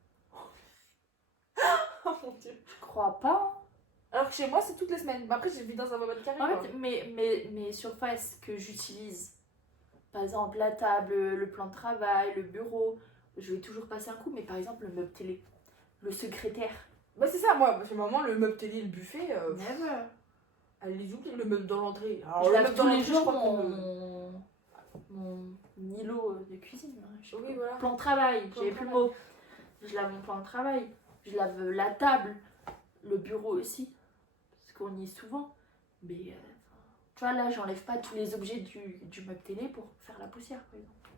Oh mon dieu. Je crois pas. Alors que chez moi, c'est toutes les semaines. Mais après, j'ai vu dans un mode carré. En fait, mes surfaces que j'utilise, par exemple la table, le plan de travail, le bureau, je vais toujours passer un coup, mais par exemple le meuble télé, le secrétaire. Bah, c'est ça, moi, chez maman, le meuble télé, le buffet. Never. Elle les oublie, le meuble dans l'entrée. Je lave tous les jours mon îlot de cuisine. Oui, voilà. Plan de travail, j'avais plus le mot. Je lave mon plan de travail, je lave la table, le bureau aussi, parce qu'on y est souvent. Mais tu vois, là, j'enlève pas tous les objets du meuble télé pour faire la poussière, par exemple.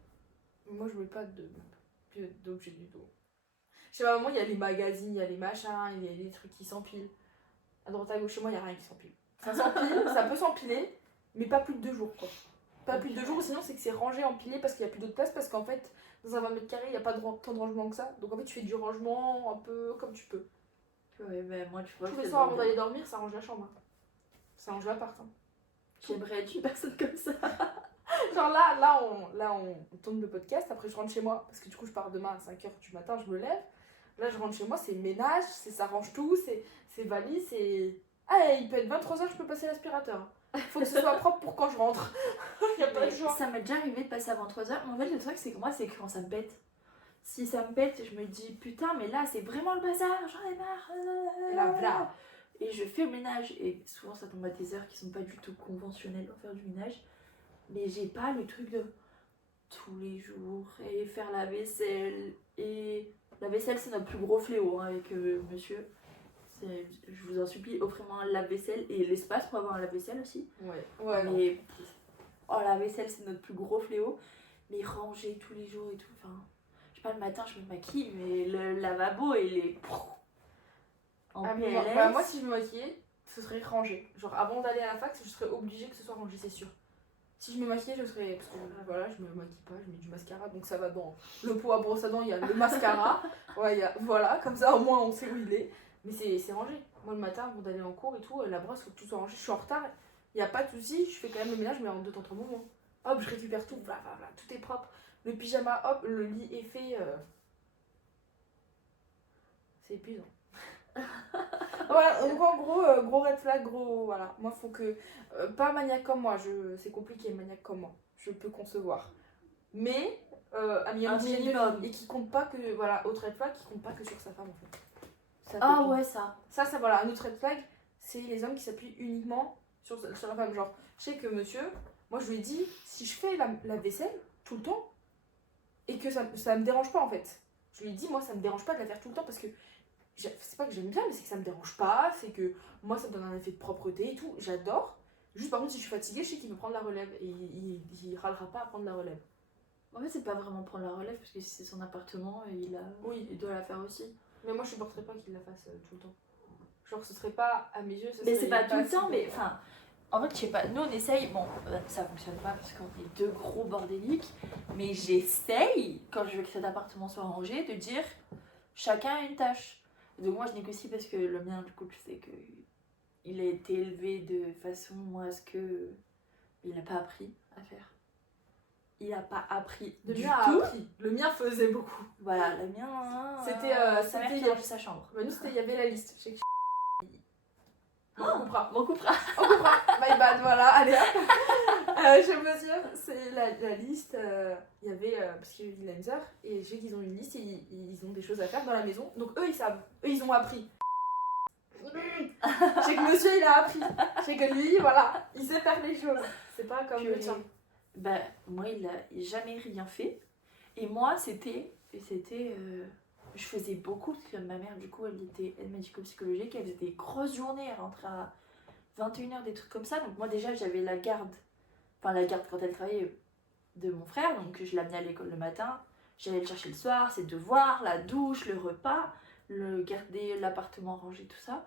Moi, je mets pas d'objets du tout. Chez ma maman, il y a les magazines, il y a les machins, il y a des trucs qui s'empilent. À droite à gauche, chez moi, il n'y a rien qui s'empile. Ça s'empile, ça peut s'empiler, mais pas plus de 2 jours, quoi. Pas plus de 2 jours, sinon c'est que c'est rangé, empilé parce qu'il n'y a plus d'autre place, parce qu'en fait, dans un 20 mètres carrés, il n'y a pas tant de rangement que ça. Donc en fait, tu fais du rangement un peu comme tu peux. Ouais, mais moi, tu vois, Tous les soirs avant d'aller dormir, ça range la chambre. Hein. Ça range l'appart. Hein. J'aimerais être une personne comme ça. Genre là, on tourne le podcast, après je rentre chez moi, parce que du coup, je pars demain à 5h du matin, je me lève. Là, je rentre chez moi, c'est ménage, ça range tout, c'est valise, c'est. Ah, il peut être 23h, je peux passer l'aspirateur. Faut que ce soit propre pour quand je rentre. Il y a pas de choix. Ça m'est déjà arrivé de passer avant 3h. En fait, le truc, c'est que moi, c'est quand ça me pète. Si ça me pète, je me dis putain, mais là, c'est vraiment le bazar, j'en ai marre. Et là, voilà. Et je fais le ménage. Et souvent, ça tombe à des heures qui sont pas du tout conventionnelles pour faire du ménage. Mais j'ai pas le truc de tous les jours et faire la vaisselle. Et la vaisselle, c'est notre plus gros fléau hein, avec monsieur. Je vous en supplie, offrez-moi un lave-vaisselle et l'espace pour avoir un lave-vaisselle aussi. Ouais, non. Mais oh, la vaisselle, c'est notre plus gros fléau. Mais ranger tous les jours et tout. Enfin, je sais pas, le matin, je me maquille, mais le lavabo, il est en Ah, PLS. moi, si je me maquillais, ce serait rangé. Genre, avant d'aller à la fac, je serais obligée que ce soit rangé, c'est sûr. Si je me maquillais, je serais. Parce que voilà, je me maquille pas, je mets du mascara, donc ça va dans le pot à brosse à dents, il y a le mascara. Ouais, voilà, comme ça au moins on sait où il est. Mais c'est rangé. Moi, le matin, avant d'aller en cours et tout, la brosse, faut que tout soit rangé. Je suis en retard, il n'y a pas de souci, je fais quand même le ménage, mais en 2 temps 3 moments. Hop, je récupère tout, voilà, tout est propre. Le pyjama, hop, le lit est fait. C'est épuisant. Voilà, donc en gros, gros red flag, gros. Voilà. Moi, faut que. Pas maniaque comme moi, c'est compliqué, maniaque comme moi. Je peux concevoir. Mais, un minimum. Et qui compte pas que. Voilà, autre red flag, qui compte pas que sur sa femme en fait. Ah ouais, ça. Ça, voilà, un autre red flag, c'est les hommes qui s'appuient uniquement sur la femme. Genre, je sais que monsieur, moi je lui ai dit, si je fais la vaisselle tout le temps, et que ça me dérange pas en fait. Je lui ai dit, moi ça me dérange pas de la faire tout le temps parce que c'est pas que j'aime bien, mais c'est que ça me dérange pas, c'est que moi ça me donne un effet de propreté et tout, j'adore. Juste par contre, si je suis fatiguée, je sais qu'il veut prendre la relève et il râlera pas à prendre la relève. En fait, c'est pas vraiment prendre la relève parce que c'est son appartement et il doit la faire aussi. Mais moi je supporterais pas qu'il la fasse tout le temps. Genre, ce serait pas à mes yeux. Mais c'est pas tout le temps, mais enfin. En fait, je sais pas, nous on essaye, bon, ça fonctionne pas parce qu'on est deux gros bordéliques, mais j'essaye, quand je veux que cet appartement soit rangé, de dire chacun a une tâche. Donc moi je négocie parce que le mien du couple c'est que il a été élevé de façon à ce que il n'a pas appris à faire. Il n'a pas appris Le du mien a tout. appris. Le mien faisait beaucoup. Voilà, le mien, c'était sa mère qui rangeait sa chambre. Bah, nous, il y avait la liste. Je sais que on coupera. On coupera. On coupera. My bad, voilà, allez hop. Chez monsieur, c'est la liste. Il y avait, parce qu'il a une sœur, et je sais qu'ils ont une liste, et ils ont des choses à faire dans la maison. Donc eux, ils savent. Eux, ils ont appris. Je sais que monsieur, il a appris. Je sais que lui, voilà, il sait faire les choses. C'est pas comme le tien. Bah, moi, il a jamais rien fait. Et moi, je faisais beaucoup, parce que ma mère, du coup, elle était aide médico-psychologique, elle faisait des grosses journées, elle rentrait à 21h, des trucs comme ça. Donc moi, déjà, j'avais la garde quand elle travaillait, de mon frère, donc je l'amenais à l'école le matin, j'allais le chercher le soir, ses devoirs, la douche, le repas, le garder l'appartement rangé, tout ça.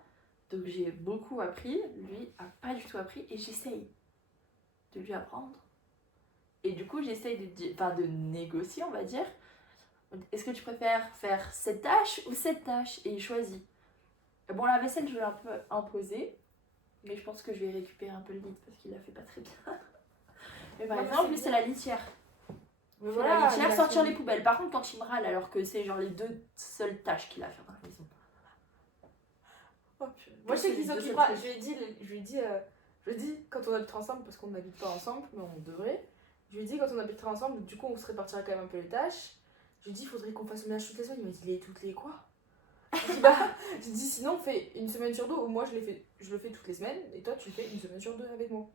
Donc j'ai beaucoup appris, lui a pas du tout appris, et j'essaye de lui apprendre. Et du coup, j'essaye de négocier, on va dire. Est-ce que tu préfères faire cette tâche ou cette tâche? Et il choisit. Bon, la vaisselle, je vais un peu imposer. Mais je pense que je vais récupérer un peu le lit parce qu'il la fait pas très bien. Mais par exemple, lui, c'est la litière. Mais Voilà, la litière, sortir les poubelles. Par contre, quand il me râle, alors que c'est genre les 2 seules tâches qu'il a à faire dans la maison. Oh, moi, je sais qu'il s'occupera. Je lui ai dit, quand on habitera ensemble, parce qu'on n'habite pas ensemble, mais on devrait. Je lui ai dit, quand on habitera ensemble, du coup, on se répartira quand même un peu les tâches. Je lui ai dit, il faudrait qu'on fasse le ménage toutes les semaines. Il m'a dit, toutes les quoi? J'ai dit, sinon, on fait une semaine sur 2, ou moi, je le fais toutes les semaines, et toi, tu le fais une semaine sur 2 avec moi.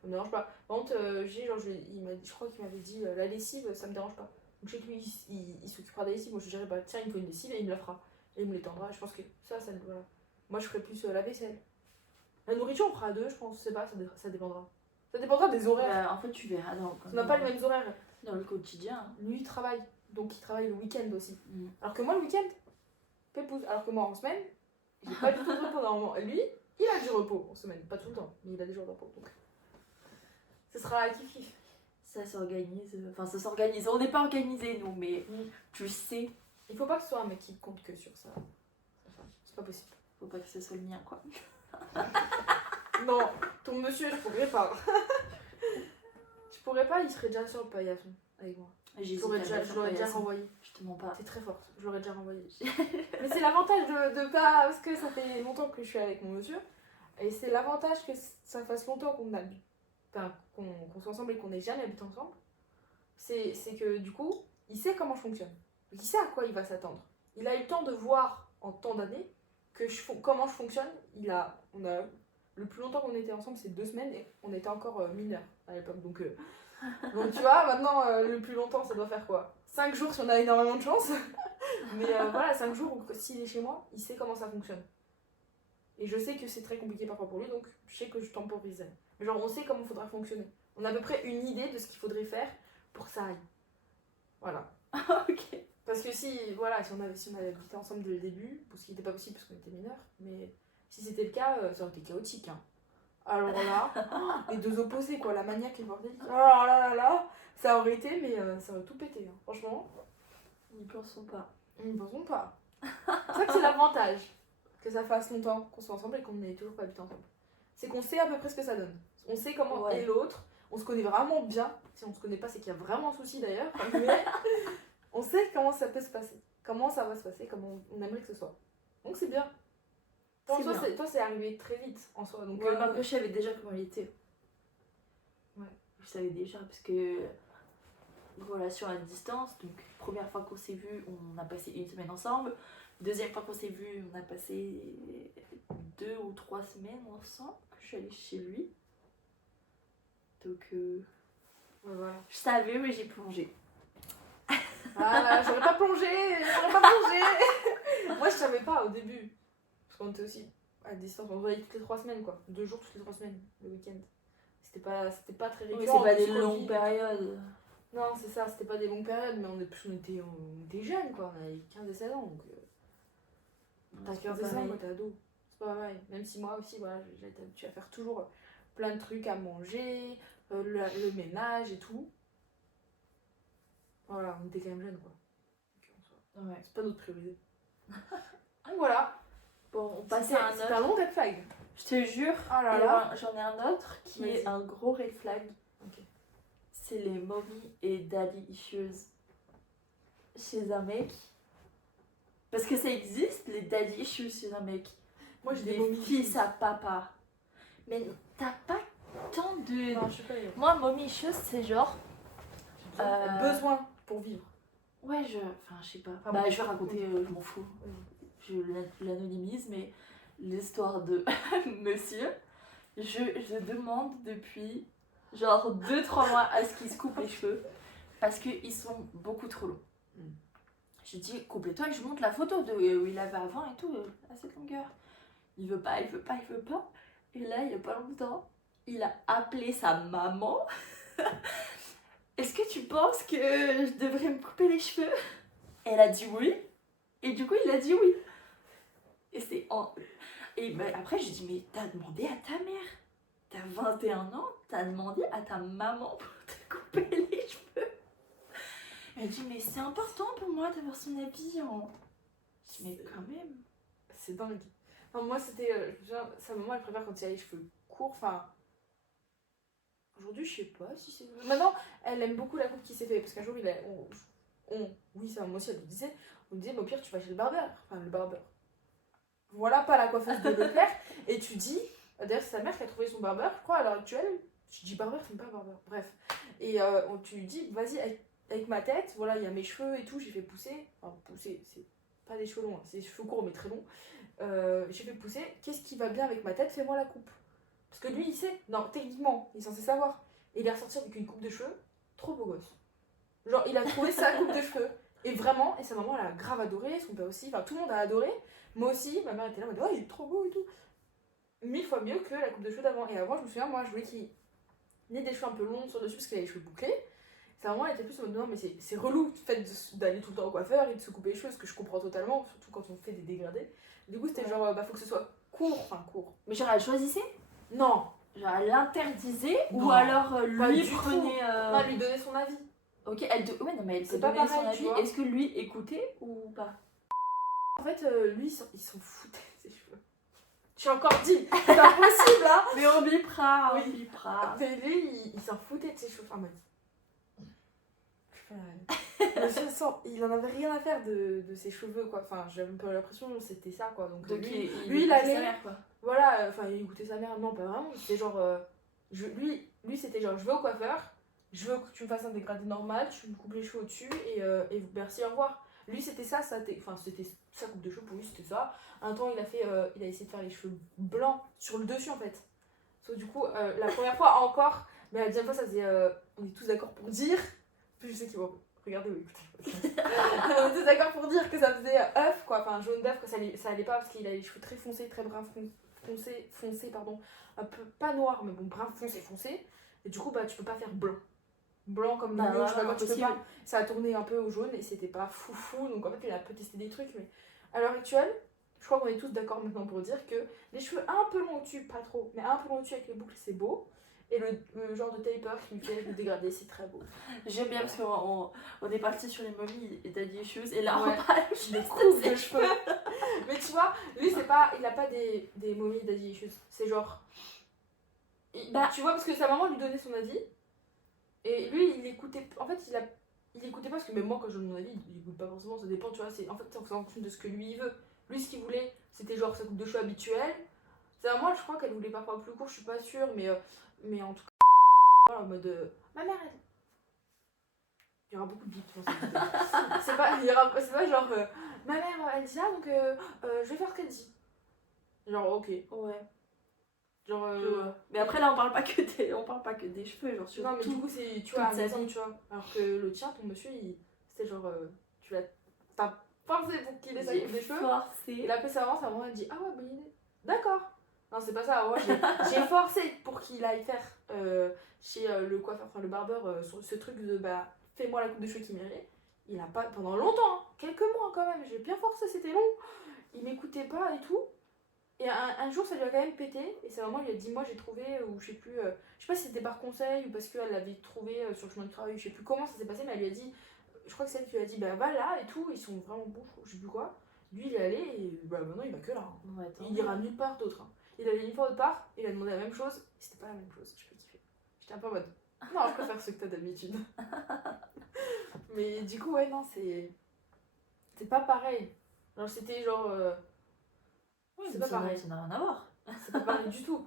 Ça me dérange pas. Par contre, je crois qu'il m'avait dit, la lessive, ça me dérange pas. Donc, je sais que lui, il s'occupera de la lessive. Moi, je dirais, bah, tiens, il me faut une lessive, et il me la fera. Et il me l'étendra. Je pense que ça voilà. Moi, je ferai plus la vaisselle. La nourriture, on fera à 2, je pense. Je sais pas, ça dépendra. Ça dépendra des horaires. Bah, en fait, tu verras. On n'a pas les mêmes horaires. Dans le quotidien. Lui, il travaille. Donc, il travaille le week-end aussi. Alors que moi, le week-end, pépouze. Alors que moi, en semaine, j'ai pas du tout de repos normalement. Lui, il a du repos en semaine. Pas tout le temps, mais il a des jours de repos. Donc, ce sera la kiff-kiff. Ça s'organise. Enfin, ça s'organise. On n'est pas organisés, nous, mais tu sais. Il faut pas que ce soit un mec qui compte que sur ça. C'est pas possible. Faut pas que ce soit le mien, quoi. Non, ton monsieur, je pourrais pas. Tu pourrais pas, il serait déjà sur le paillasson avec moi. Je l'aurais déjà renvoyé. Je te mens pas. T'es très forte, je l'aurais déjà renvoyé. Mais c'est l'avantage de pas. Parce que ça fait longtemps que je suis avec mon monsieur. Et c'est l'avantage que ça fasse longtemps qu'on habite. Enfin, qu'on soit ensemble et qu'on n'ait jamais habité ensemble. C'est que du coup, il sait comment je fonctionne. Il sait à quoi il va s'attendre. Il a eu le temps de voir en tant d'années comment je fonctionne. On a le plus longtemps qu'on était ensemble, c'est 2 semaines et on était encore mineurs à l'époque. Donc tu vois, maintenant, le plus longtemps, ça doit faire quoi? 5 jours si on a énormément de chance. Mais voilà, 5 jours où s'il est chez moi, il sait comment ça fonctionne. Et je sais que c'est très compliqué parfois pour lui, donc je sais que je temporise. Genre, on sait comment il faudra fonctionner. On a à peu près une idée de ce qu'il faudrait faire pour que ça aille. Voilà. Ok. Parce que si on avait habité ensemble dès le début, ce qui n'était pas possible parce qu'on était mineurs, mais si c'était le cas, ça aurait été chaotique. Hein. Alors là, les deux opposés, quoi, la maniaque et le bordélique. Alors là, ça aurait été, mais ça aurait tout pété. Hein. Franchement, N'y pensons pas. ils ne pensons pas. C'est ça que c'est l'avantage, que ça fasse longtemps qu'on soit ensemble et qu'on n'ait toujours pas habité ensemble. C'est qu'on sait à peu près ce que ça donne. On sait comment est l'autre, on se connaît vraiment bien. Si on se connaît pas, c'est qu'il y a vraiment un souci d'ailleurs. Mais on sait comment ça peut se passer, comment ça va se passer, comment on aimerait que ce soit. Donc c'est bien. Toi, c'est arrivé très vite en soi. Donc, Ouais, mais après, je savais déjà comment il était. Ouais. Je savais déjà, parce que relation à distance, donc première fois qu'on s'est vu, on a passé 1 semaine ensemble. Deuxième fois qu'on s'est vu, on a passé 2 ou 3 semaines ensemble, que je suis allée chez lui. Donc, voilà. je savais, mais j'ai plongé. Voilà, j'aurais pas plongé. Moi, je savais pas au début. Parce qu'on était aussi à distance, on se voyait toutes les 3 semaines, quoi. 2 jours toutes les 3 semaines, le week-end. C'était pas très récurrent. Mais c'est pas des Covid. longues périodes. Non, c'est ça, c'était pas des longues périodes, mais on était jeunes, quoi. On avait 15 et 16 ans, donc... T'as 15 et 16 ans, moi, t'es ado. C'est pas pareil. Même si moi aussi, voilà, j'ai été habituée à faire toujours plein de trucs à manger, le ménage et tout. Voilà, on était quand même jeunes, quoi. Ouais. C'est pas notre priorité. Donc voilà. Bon, on passe à un C'est un autre. long red flag. Je te jure, Oh là là. j'en ai un autre qui Vas-y. est un gros red flag. Ok. C'est les mommy et daddy issues chez un mec. Parce que ça existe, les daddy issues chez un mec. Moi, j'ai des des mommy fils issues. à papa. Mais t'as pas tant de... Non, je suis pas les... Moi, mommy issues, c'est genre... Besoin pour vivre. Ouais, enfin, je sais pas. Enfin, Bah, bon. je vais raconter, je m'en fous. Je l'anonymise, mais l'histoire de monsieur, je demande depuis genre 2-3 mois à ce qu'il se coupe les cheveux parce qu'ils sont beaucoup trop longs. Je dis coupe-les-toi et je montre la photo de où il avait avant et tout, à cette longueur. Il veut pas. Et là, il y a pas longtemps, il a appelé sa maman. Est-ce que tu penses que je devrais me couper les cheveux? Elle a dit oui. Et du coup, il a dit oui. Et ben, après, je dis, mais t'as demandé à ta mère. T'as 21 ans, t'as demandé à ta maman pour te couper les cheveux. Elle dit, mais c'est important pour moi d'avoir son avis en... Je dis, mais quand même. C'est dingue. Non, moi, c'était... je me souviens, sa maman, elle préfère quand il a les cheveux courts. Enfin... Aujourd'hui, je sais pas si c'est... Maintenant, elle aime beaucoup la coupe qui s'est fait. Parce qu'un jour, oui, sa maman aussi, elle lui disait, on lui disait, au pire, tu vas chez le barbeur. Enfin, le barbeur. Voilà, pas la coiffeuse de Leclerc. Et tu dis... D'ailleurs, c'est sa mère qui a trouvé son barbeur, je crois, à l'heure actuelle. Je dis barbeur, c'est pas barbeur. Bref. Et tu lui dis, vas-y, avec ma tête, voilà, il y a mes cheveux et tout, j'ai fait pousser. Enfin, pousser, c'est pas des cheveux longs, hein, c'est des cheveux courts, mais très longs. J'ai fait pousser. Qu'est-ce qui va bien avec ma tête? Fais-moi la coupe. Parce que lui, il sait. Non, techniquement, il est censé savoir. Et il est ressorti avec une coupe de cheveux. Trop beau gosse. Genre, il a trouvé sa coupe de cheveux. Et vraiment, et sa maman, elle a grave adoré, son père aussi. Enfin, tout le monde a adoré. Moi aussi, ma mère était là, elle m'a dit, oh, il est trop beau et tout. 1000 fois mieux que la coupe de cheveux d'avant. Et avant, je me souviens, moi, je voulais qu'il ait des cheveux un peu longs sur le dessus parce qu'il avait les cheveux bouclés. Sa maman, elle était plus en mode non, mais c'est relou le fait d'aller tout le temps au coiffeur et de se couper les cheveux, ce que je comprends totalement, surtout quand on fait des dégradés. Du coup, c'était genre, faut que ce soit court, enfin court. Mais genre, elle choisissait? Non! Genre, elle l'interdisait Non, ou alors pas lui du prenait. Non, elle lui donnait son avis. Ok, ouais, non, mais elle C'est peut pas donner pareil, son tu avis. vois. Est-ce que lui écoutait ou pas? En fait, lui, il s'en foutait de ses cheveux. Je suis encore dit, c'est pas possible, hein! Mais on bipera, Oui. on bipera. Mais lui, il s'en foutait de ses cheveux. Enfin, il en avait rien à faire de ses cheveux, quoi. Enfin, j'avais un peu l'impression que c'était ça, quoi. Donc lui, il écoutait allait... sa mère, quoi. Voilà, enfin, il écoutait sa mère. Non, pas vraiment. C'était genre... lui, c'était genre, je vais au coiffeur, je veux que tu me fasses un dégradé normal, tu me coupes les cheveux au-dessus et merci, au revoir. Lui, c'était ça, c'était sa coupe de cheveux, pour lui, c'était ça. Un temps, il a essayé de faire les cheveux blancs sur le dessus, en fait. So, du coup, la première fois encore, mais la deuxième fois, ça faisait... on est tous d'accord pour dire... Je sais qu'ils vont regarder ou écouter. On est tous d'accord pour dire que ça faisait œuf, quoi. Enfin, jaune d'œuf, que ça allait pas parce qu'il a les cheveux très foncés, très brun foncé, pardon, un peu, pas noir, mais bon, brun foncé. Et du coup, bah, tu peux pas faire blanc. Blanc comme Bah, Mario, je sais pas voilà, quoi, tu peux impossible. pas. Ça a tourné un peu au jaune et c'était pas foufou. Donc en fait, il a un peu testé des trucs. Mais à l'heure actuelle, je crois qu'on est tous d'accord maintenant pour dire que les cheveux un peu longs au-dessus, pas trop, mais un peu longs au-dessus avec les boucles, c'est beau. Et le genre de taper qui me fait le dégradé, c'est très beau. J'aime bien parce qu'on est parti sur les momies et daddy issues et là Ouais. on parle Les juste coupes de de cheveux. Mais tu vois, lui, c'est pas, il a pas des momies daddy issues. C'est genre. Bah. Tu vois, parce que sa maman lui donnait son avis. Et lui, il écoutait. En fait, il écoutait pas parce que même moi, quand je donne mon avis, il écoute pas forcément. Ça dépend, tu vois. En fait, c'est en fonction de ce que lui il veut. Lui, ce qu'il voulait, c'était genre sa coupe de cheveux habituelle. C'est à moi, je crois qu'elle voulait parfois plus court, je suis pas sûre. Mais en tout cas, voilà, en mode. Ma mère, elle. Il y aura beaucoup de bip dans cette vidéo. C'est pas genre. Ma mère, elle dit ça, donc je vais faire ce qu'elle dit. Genre, ok. Ouais. Genre. Je vois. Mais après là on parle pas que des cheveux, genre sur Non, mais tout. du coup, c'est, tu vois, toute à sa maison, vie. tu vois. Alors que le tien, ton monsieur, c'était genre, tu l'as, t'as forcé pour qu'il ait sa J'ai coupe des cheveux. forcé. Il a fait sa maman, elle dit, ah ouais, bonne idée. D'accord. Non, c'est pas ça. Moi, j'ai forcé pour qu'il aille faire chez le coiffeur, enfin le barbeur, ce truc de, bah, fais-moi la coupe de cheveux qu'il méritait. Il a pas, pendant longtemps, hein, quelques mois quand même, j'ai bien forcé, c'était long. Il m'écoutait pas et tout. Et un jour, ça lui a quand même pété. Et sa maman lui a dit, moi j'ai trouvé, ou je sais plus, je sais pas si c'était par conseil ou parce qu'elle l'avait trouvé sur le chemin de travail, je sais plus comment ça s'est passé, mais elle lui a dit, je crois que c'est elle qui lui a dit, bah va là et tout, ils sont vraiment beaux, je sais plus quoi. Lui il est allé et bah maintenant il va que là. Hein. Ouais, attends. Il ira nulle part d'autre. Hein. Il allait une fois autre part, il a demandé la même chose, et c'était pas la même chose, je peux kiffer. J'étais un peu en mode, non, je préfère ce que t'as d'habitude. Mais du coup, ouais, non, c'est pas pareil. Genre, c'était genre. Ouais, c'est mais pas pareil. ça n'a rien à voir. C'est pas pareil du tout.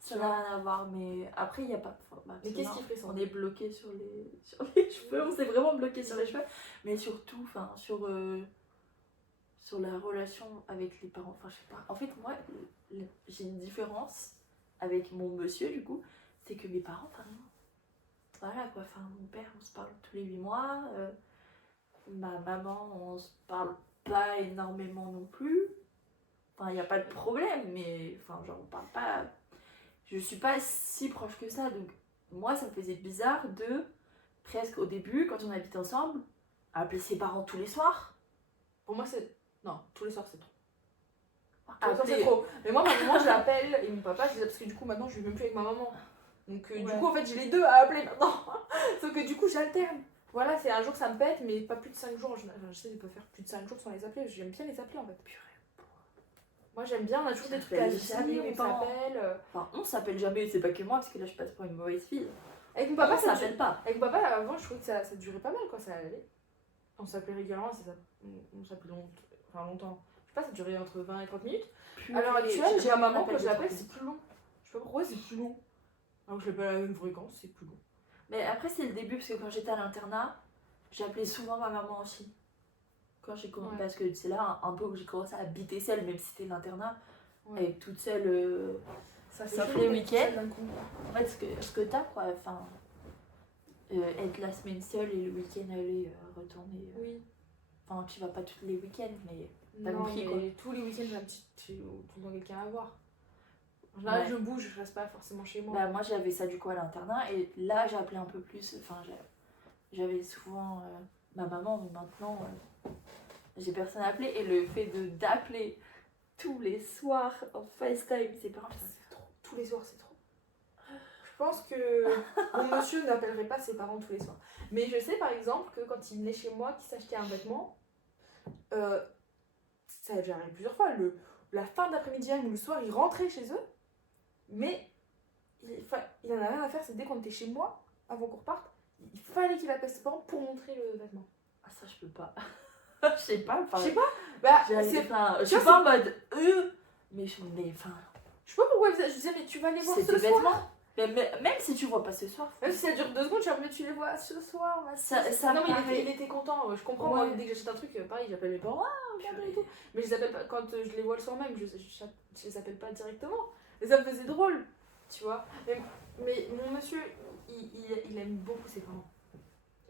Ça n'a rien à voir, mais après il y a pas. Enfin, bah, Mais c'est qu'est-ce marrant. qui ferait ça? On est bloqué sur les cheveux, on s'est vraiment bloqué sur les cheveux, mais surtout, enfin, sur la relation avec les parents. Enfin, je sais pas. En fait, moi, j'ai une différence avec mon monsieur, du coup, c'est que mes parents, enfin, voilà quoi. Enfin, mon père, on se parle tous les 8 mois. Ma maman, on se parle pas énormément non plus. Enfin, il n'y a pas de problème, mais enfin, genre, on parle pas. Je suis pas si proche que ça, donc moi, ça me faisait bizarre de, presque au début, quand on habitait ensemble, appeler ses parents tous les soirs. Pour moi, c'est. Non, tous les soirs, c'est trop. Tous les soirs, Appeler. c'est trop. Mais moi, ma maman, je l'appelle et mon papa, je les appelle parce que du coup, maintenant, je vis même plus avec ma maman. Donc, du Ouais. coup, en fait, j'ai les deux à appeler maintenant. Sauf que du coup, j'alterne. Voilà, c'est un jour, ça me pète, mais pas plus de 5 jours. J'essaie de pas faire plus de 5 jours sans les appeler. J'aime bien les appeler en fait. Moi, j'aime bien, on a toujours des trucs à J'appelle se jamais dire, mes on parents. s'appelle. Enfin, on s'appelle jamais, c'est pas que moi, parce que là, je passe pour une mauvaise fille. Avec mon papa, on ça s'appelle pas. Avec mon papa, avant, je trouvais que ça durait pas mal, quoi, ça allait. On s'appelait régulièrement, on s'appelait longtemps. Je sais pas, ça durait entre 20 et 30 minutes. À l'heure actuelle, j'ai ma maman, quand je l'appelle, c'est plus long. Je sais pas pourquoi, c'est plus long. Alors que je l'appelle à la même fréquence, c'est plus long. Mais après, c'est le début, parce que quand j'étais à l'internat, j'appelais souvent ma maman aussi. Quand j'ai commencé, Ouais. parce que c'est là un peu que j'ai commencé à habiter seule, même si c'était l'internat, Ouais. être toute seule. Ça sauf fait les chaud, week-ends. ça, d'un coup. En fait, ce que t'as, quoi, enfin, être la semaine seule et le week-end aller retourner. Oui. Enfin, tu vas pas tous les week-ends, mais t'as Non, compris, mais tous les week-ends, j'ai un petit. Tout le temps quelqu'un à voir. Là, Ouais. je bouge, je reste pas forcément chez moi. bah, moi j'avais ça du coup à l'internat, et là j'ai appelé un peu plus. Enfin, j'avais souvent ma maman, mais maintenant j'ai personne à appeler, et le fait d'appeler tous les soirs en FaceTime ses parents, C'est trop. Tous les soirs, c'est trop. Je pense que mon monsieur n'appellerait pas ses parents tous les soirs. Mais je sais par exemple que quand il venait chez moi, qu'il s'achetait un vêtement, ça a déjà arrivé plusieurs fois. La fin d'après-midi ou le soir, il rentrait chez eux, mais il en a rien à faire. C'est dès qu'on était chez moi, avant qu'on reparte, il fallait qu'il appelle ses parents pour montrer le vêtement. ah, ça je peux pas. Je sais pas, enfin, Je sais pas, bah, je tu suis vois, pas en mode mais enfin, je sais pas pourquoi je disais, mais tu vas les voir c'est ce tes soir. vêtements. Mais même si tu vois pas ce soir, Même si ça dure 2 secondes, tu vas me dire, tu les vois ce soir. ça Non, mais paraît- il était content. Je comprends, Ouais. moi, dès que j'achète un truc, pareil, j'appelle mes parents, regardez et tout. Mais je les appelle pas, quand je les vois le soir même, je les appelle pas directement. Et ça me faisait drôle, tu vois. Mais mon monsieur, il aime beaucoup ses parents.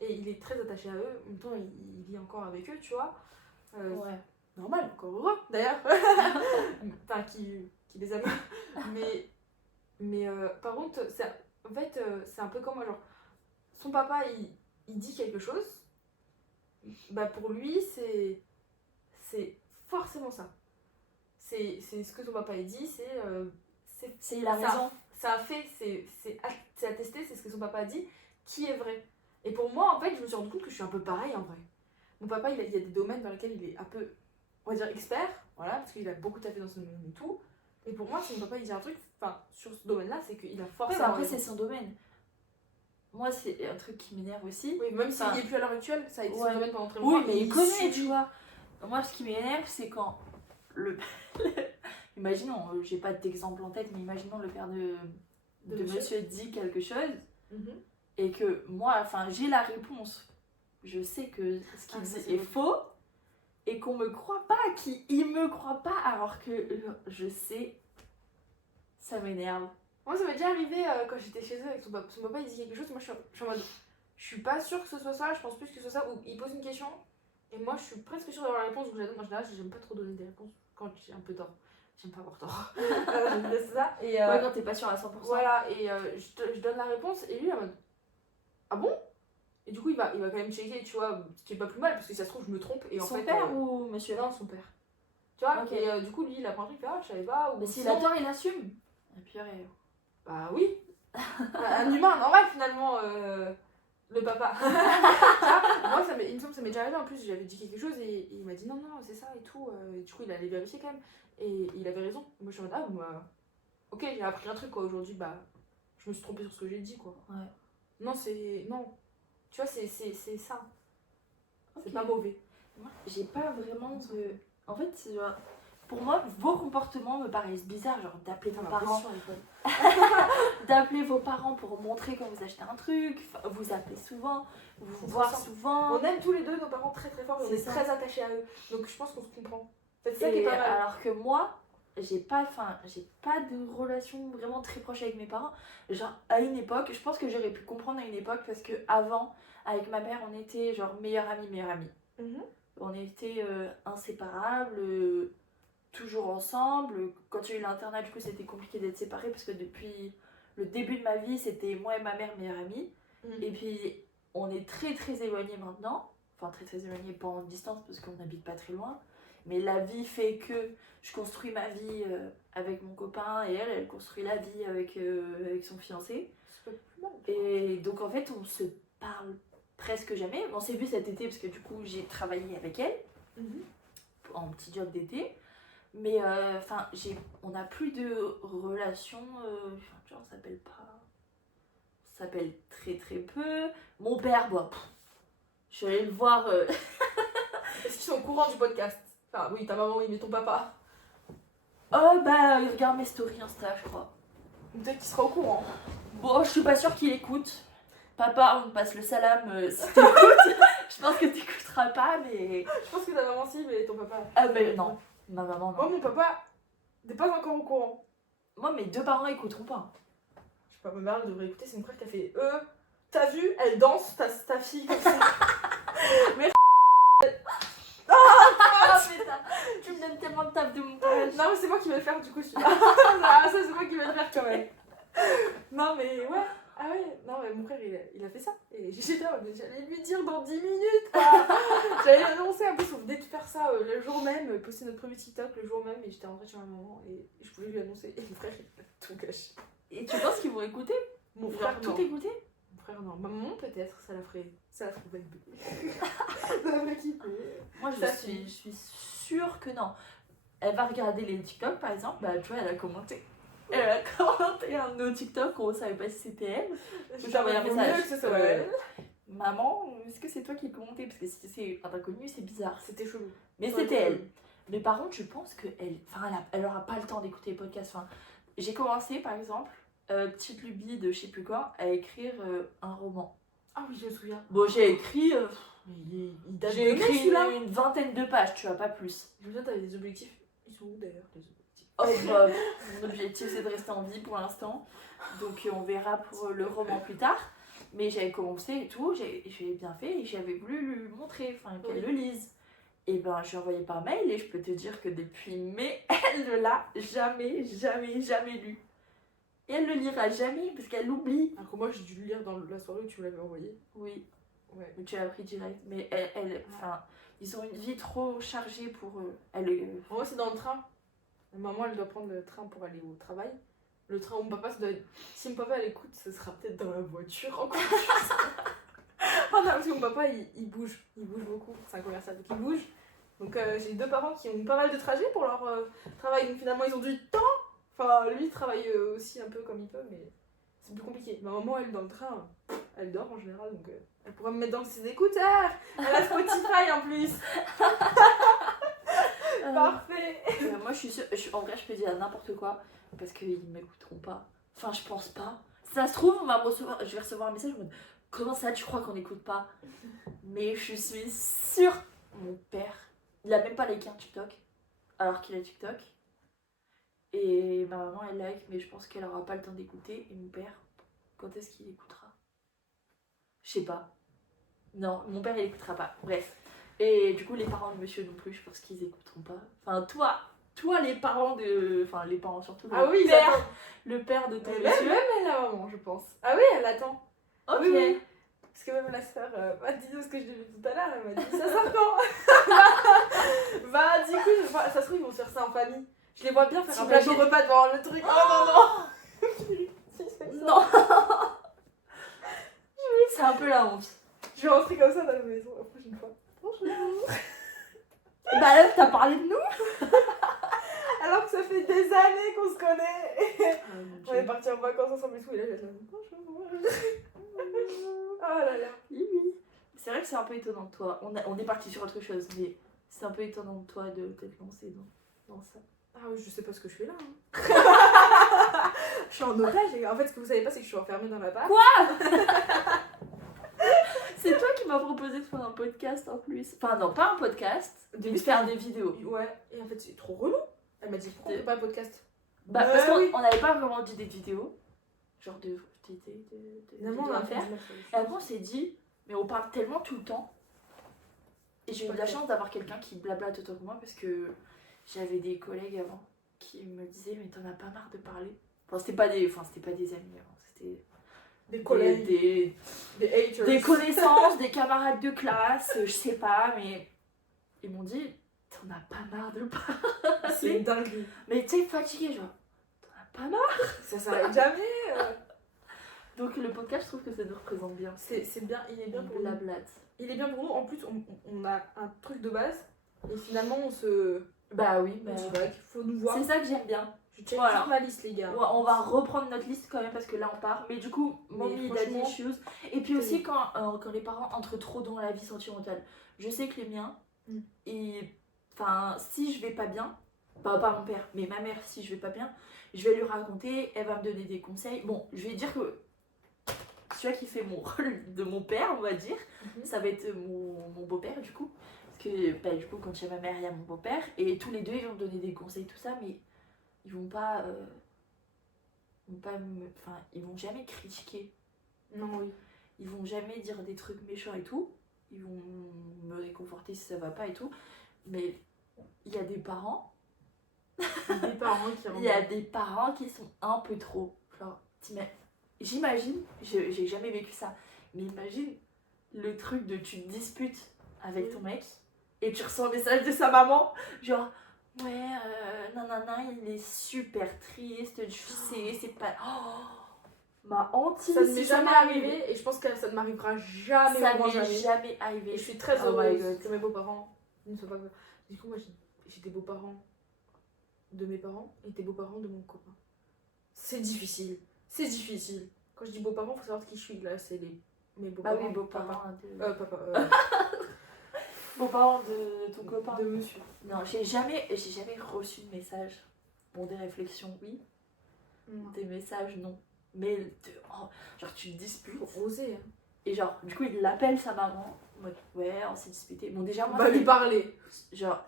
Et il est très attaché à eux. En même temps, il vit encore avec eux, tu vois. ouais. Normal, encore heureux d'ailleurs. Enfin, qui qui les avait. mais par contre, en fait, c'est un peu comme moi, genre, son papa, il dit quelque chose, bah pour lui, c'est forcément ça. C'est ce que son papa il dit, C'est la raison. Ça a fait, c'est attesté, c'est ce que son papa a dit, qui est vrai. Et pour moi, en fait, je me suis rendu compte que je suis un peu pareil en vrai. Mon papa, il y a des domaines dans lesquels il est un peu, on va dire, expert, voilà, parce qu'il a beaucoup taffé dans ce domaine et tout. Et pour moi, si mon papa il dit un truc, enfin, sur ce domaine-là, c'est qu'il a Ouais, forcément. mais après, raison. c'est son domaine. Moi, c'est un truc qui m'énerve aussi. Oui, même s'il Enfin, n'y est plus à l'heure actuelle, ça a été ouais. son domaine pendant très longtemps. Oui, mais il connaît, suit. tu vois. Moi, ce qui m'énerve, c'est quand le. Imaginons, j'ai pas d'exemple en tête, mais imaginons le père de monsieur dit quelque chose Mhm. et que moi, enfin, j'ai la réponse. Je sais que ce qu'il dit est faux et qu'on me croit pas, qu'il me croit pas alors que je sais. Ça m'énerve. Moi, ça m'est déjà arrivé quand j'étais chez eux avec son papa. Son papa, il dit quelque chose, moi je suis en mode. Je suis pas sûre que ce soit ça, je pense plus que ce soit ça. Ou il pose une question, et moi je suis presque sûre d'avoir la réponse, donc je la donne. En général, j'aime pas trop donner des réponses quand j'ai un peu tort. J'aime pas avoir tort. Je laisse ça. Et, Ouais, quand t'es pas sûre à 100%. voilà, et je donne la réponse, et lui, il est en mode. Ah bon? Et du coup, il va quand même checker, tu vois, ce qui est pas plus mal, parce que si ça se trouve, je me trompe. Et en Son fait, père ou monsieur? Non, son père. Tu vois, Ok. et du coup, lui, il apprend un truc, il fait, ah, je savais pas. Ou Mais s'il sinon- a tort, il assume. Et puis, Bah oui. Un humain normal finalement, le papa. Tu vois, moi, il me semble que ça m'est déjà arrivé en plus, j'avais dit quelque chose et il m'a dit non, non, c'est ça et tout. Et du coup, il allait vérifier quand même. Et il avait raison. Moi, je suis en mode, ah, bah, ok, j'ai appris un truc quoi aujourd'hui, bah, je me suis trompée sur ce que j'ai dit quoi. Ouais. Non, c'est. Non. Tu vois, c'est ça. C'est Ok. pas mauvais. Moi, j'ai pas vraiment de. En fait, c'est genre. Pour moi, vos comportements me paraissent bizarres, genre d'appeler vos parents. D'appeler vos parents pour montrer quand vous achetez un truc, vous appelez souvent, vous voir souvent. On aime tous les deux nos parents très très fort et on C'est est ça. très attachés à eux. Donc je pense qu'on se comprend. C'est ça qui est Et pas mal. alors que moi, j'ai pas de relation vraiment très proche avec mes parents. Genre à une époque, je pense que j'aurais pu comprendre à une époque parce que avant, avec ma mère, on était genre meilleure amie. Mhm. On était inséparables, toujours ensemble. Quand j'ai eu l'internat, du coup, c'était compliqué d'être séparés parce que depuis le début de ma vie, c'était moi et ma mère meilleure amie. Mhm. Et puis, on est très très éloignés maintenant. Enfin, très très éloignés, pas en distance parce qu'on n'habite pas très loin. Mais la vie fait que je construis ma vie avec mon copain et elle construit la vie avec son fiancé. C'est pas plus mal. Et donc, en fait, on se parle presque jamais. On s'est vu cet été parce que du coup, j'ai travaillé avec elle Mhm. en petit job d'été. Mais enfin, on n'a plus de relation. Genre, on s'appelle pas. On s'appelle très très peu. Mon père, bah, je suis allée le voir. Est-ce qu'ils sont au courant du podcast? Enfin, oui, ta maman, oui, mais ton papa. Oh, bah, il regarde mes stories Insta, je crois. Peut-être qu'il sera au courant. Bon, je suis pas sûre qu'il écoute. Papa, on te passe le salam si t'écoutes. Je pense que t'écouteras pas, mais. Je pense que ta maman, si, mais ton papa. Ah, mais non. Ma maman, non. Moi, mon papa n'est pas encore au courant. Moi, mes deux parents écouteront pas. Je sais pas, ma mère, elle devrait écouter, c'est mon frère qui a fait t'as vu, elle danse, ta fille comme ça. Mais. Ah, putain, tu me donnes tellement de taf de montage. Non, mais c'est moi qui vais le faire du coup, je suis là. Ah, ça, c'est moi qui vais le faire quand même. Non, mais ouais. Ah ouais, non, mais mon frère il a fait ça. Et j'étais là, j'allais lui dire dans 10 minutes quoi. J'allais l'annoncer, en plus on venait de faire ça le jour même, poster notre premier TikTok le jour même, et j'étais rentrée chez ma maman et je voulais lui annoncer. Et mon frère il a tout gâché. Et tu penses qu'ils vont écouter? Mon Ils frère vont non. tout écouter? Mon frère non. Ma maman peut-être, ça la ferait valider. Ça la ferait kiffer. Moi je suis sûre que non. Elle va regarder les TikTok par exemple, bah tu vois elle a commenté. Elle a commenté un de nos TikTok, on savait pas si c'était elle. Je t'ai envoyé un message. Que ce soit elle. Maman, est-ce que c'est toi qui as commenté? Parce que si c'est un inconnu, c'est bizarre. C'était chelou. Mais c'était elle. Mais par contre, je pense qu'elle elle aura pas le temps d'écouter les podcasts. Enfin, j'ai commencé par exemple, petite lubie de je sais plus quoi, à écrire un roman. Ah oui, je me souviens. Bon, j'ai écrit. Mais il date J'ai de mai, écrit celui-là. une vingtaine de pages, tu vois, pas plus. Je me souviens, t'avais des objectifs. Ils sont où d'ailleurs les objectifs? Oh, bah, mon objectif c'est de rester en vie pour l'instant. Donc on verra pour le roman plus tard. Mais j'avais commencé et tout, j'ai bien fait et j'avais voulu lui montrer, enfin qu'elle le lise. Et ben, je lui ai envoyé par mail et je peux te dire que depuis mai, elle ne l'a jamais, jamais, jamais lu. Et elle le lira jamais parce qu'elle l'oublie. Alors que moi, j'ai dû le lire dans la soirée où tu me l'avais envoyé. Oui, Ouais. mais tu l'as pris direct. Mais enfin, ils ont une vie trop chargée pour eux. Moi, c'est dans le train. Maman, elle doit prendre le train pour aller au travail. Le train où mon papa, ça doit être... Si mon papa l'écoute, ce sera peut-être dans la voiture encore. Oh non, parce que mon papa, il bouge. Il bouge beaucoup. C'est un commercial, donc il bouge. Donc j'ai 2 parents qui ont pas mal de trajets pour leur travail. Donc finalement, ils ont du temps. Enfin, lui, il travaille aussi un peu comme il peut, mais c'est plus compliqué. Ma maman, elle, dans le train, elle dort en général, donc elle pourrait me mettre dans ses écouteurs. Elle a Spotify en plus. Parfait. Moi, je suis sûre, en vrai, je peux dire n'importe quoi parce qu'ils ne m'écouteront pas. Enfin, je pense pas. Si ça se trouve, je vais recevoir un message en mode comment ça, tu crois qu'on n'écoute pas? Mais je suis sûre. Mon père, il a même pas liké un TikTok alors qu'il a TikTok. Et ma maman, elle like, mais je pense qu'elle aura pas le temps d'écouter. Et mon père, quand est-ce qu'il écoutera? Je sais pas. Non, mon père, il écoutera pas. Bref. Et du coup, les parents de monsieur non plus, je pense qu'ils écouteront pas. Enfin, toi, les parents de. Enfin, les parents surtout. Ah oui, le père de ton même monsieur. elle, la maman, je pense. Ah oui, elle attend. Ok. Oui, oui. Parce que même la sœur, dis-nous ce que je devais tout à l'heure, elle m'a dit ça sort quand? Bah, du coup, ça se trouve, ils vont se faire ça en famille. Je les vois bien faire un plateau repas devant le truc. Oh non, non. Non. C'est un peu la honte. Je vais rentrer comme ça dans la maison la prochaine fois. Bonjour. Bah là, t'as parlé de nous. Alors que ça fait des années qu'on se connaît. On est partis en vacances ensemble et tout, et là, j'ai dit bonjour. Oh là là. Oui. C'est vrai que c'est un peu étonnant de toi. On est parti sur autre chose, mais c'est un peu étonnant de toi de t'être lancé dans ça. Ah oui, je sais pas ce que je fais là. Hein. Je suis en otage et en fait, ce que vous savez pas, c'est que je suis enfermée dans la barre. Quoi? C'est toi qui m'as proposé de faire un podcast en plus. Enfin, non, pas un podcast, de faire des vidéos. Ouais, et en fait, c'est trop relou. Elle m'a dit pourquoi on fait pas un podcast? Bah, parce qu'on n'avait pas vraiment d'idée de vidéo. Genre de Finalement, on a faire. Et après, on s'est dit, mais on parle tellement tout le temps. Et j'ai eu de la chance d'avoir quelqu'un qui blablate autant que moi parce que j'avais des collègues avant qui me disaient, mais t'en as pas marre de parler? Enfin, c'était pas des amis avant, c'était des collègues, des haters, des connaissances, des camarades de classe, je sais pas, mais ils m'ont dit, t'en as pas marre de parler? C'est une dinguerie. Mais t'es fatiguée, genre, t'en as pas marre? Ça s'arrête jamais. Donc le podcast, je trouve que ça nous représente bien. C'est bien, il est bien pour la nous. blatte. Il est bien pour nous. En plus, on a un truc de base et finalement on se. Bah oui, bah. Faut nous voir. C'est ça que j'aime bien. Je check toute ma liste, les gars. On va reprendre notre liste quand même parce que là on part. Mais du coup, mommy, daddy issues. Et puis aussi quand les parents entrent trop dans la vie sentimentale. Je sais que les miens, et enfin, si je vais pas bien, pas mon père, mais ma mère, si je vais pas bien, je vais lui raconter, elle va me donner des conseils. Bon, je vais dire que celui qui fait mon rôle de mon père, on va dire, ça va être mon beau-père du coup. Parce que du coup, quand il y a ma mère, il y a mon beau-père. Et tous les deux, ils vont me donner des conseils, tout ça, mais ils vont pas. Ils vont jamais critiquer. Non, oui. Ils vont jamais dire des trucs méchants et tout. Ils vont me réconforter si ça va pas et tout. Mais il y a des parents. Il y a des parents qui sont un peu trop. Genre, j'imagine, j'ai jamais vécu ça, mais imagine le truc de tu te disputes avec ton mec et tu reçois un message de sa maman, genre ouais, nanana, il est super triste, tu sais, c'est pas. Oh, ma hantise, ça ne m'est jamais arrivé et je pense que ça ne m'arrivera jamais. Ça ne m'est jamais arrivé. Et je suis très heureuse que mes beaux-parents ne soient pas. Du coup, moi j'ai des beaux-parents de mes parents et des beaux-parents de mon copain. C'est difficile. C'est difficile. Quand je dis beaux-parents, il faut savoir qui je suis. Là, c'est mes beaux-parents. Bah oui, beaux-parents. Beaux-parents de ton copain. De monsieur. Non, j'ai jamais reçu de message. Bon, des réflexions, oui. Des messages, non. Mais, genre, tu te disputes. Faut oser. Hein. Et genre, du coup, il l'appelle sa maman. En mode, ouais, on s'est disputé. Bon, déjà, moi. Va lui parler. Genre,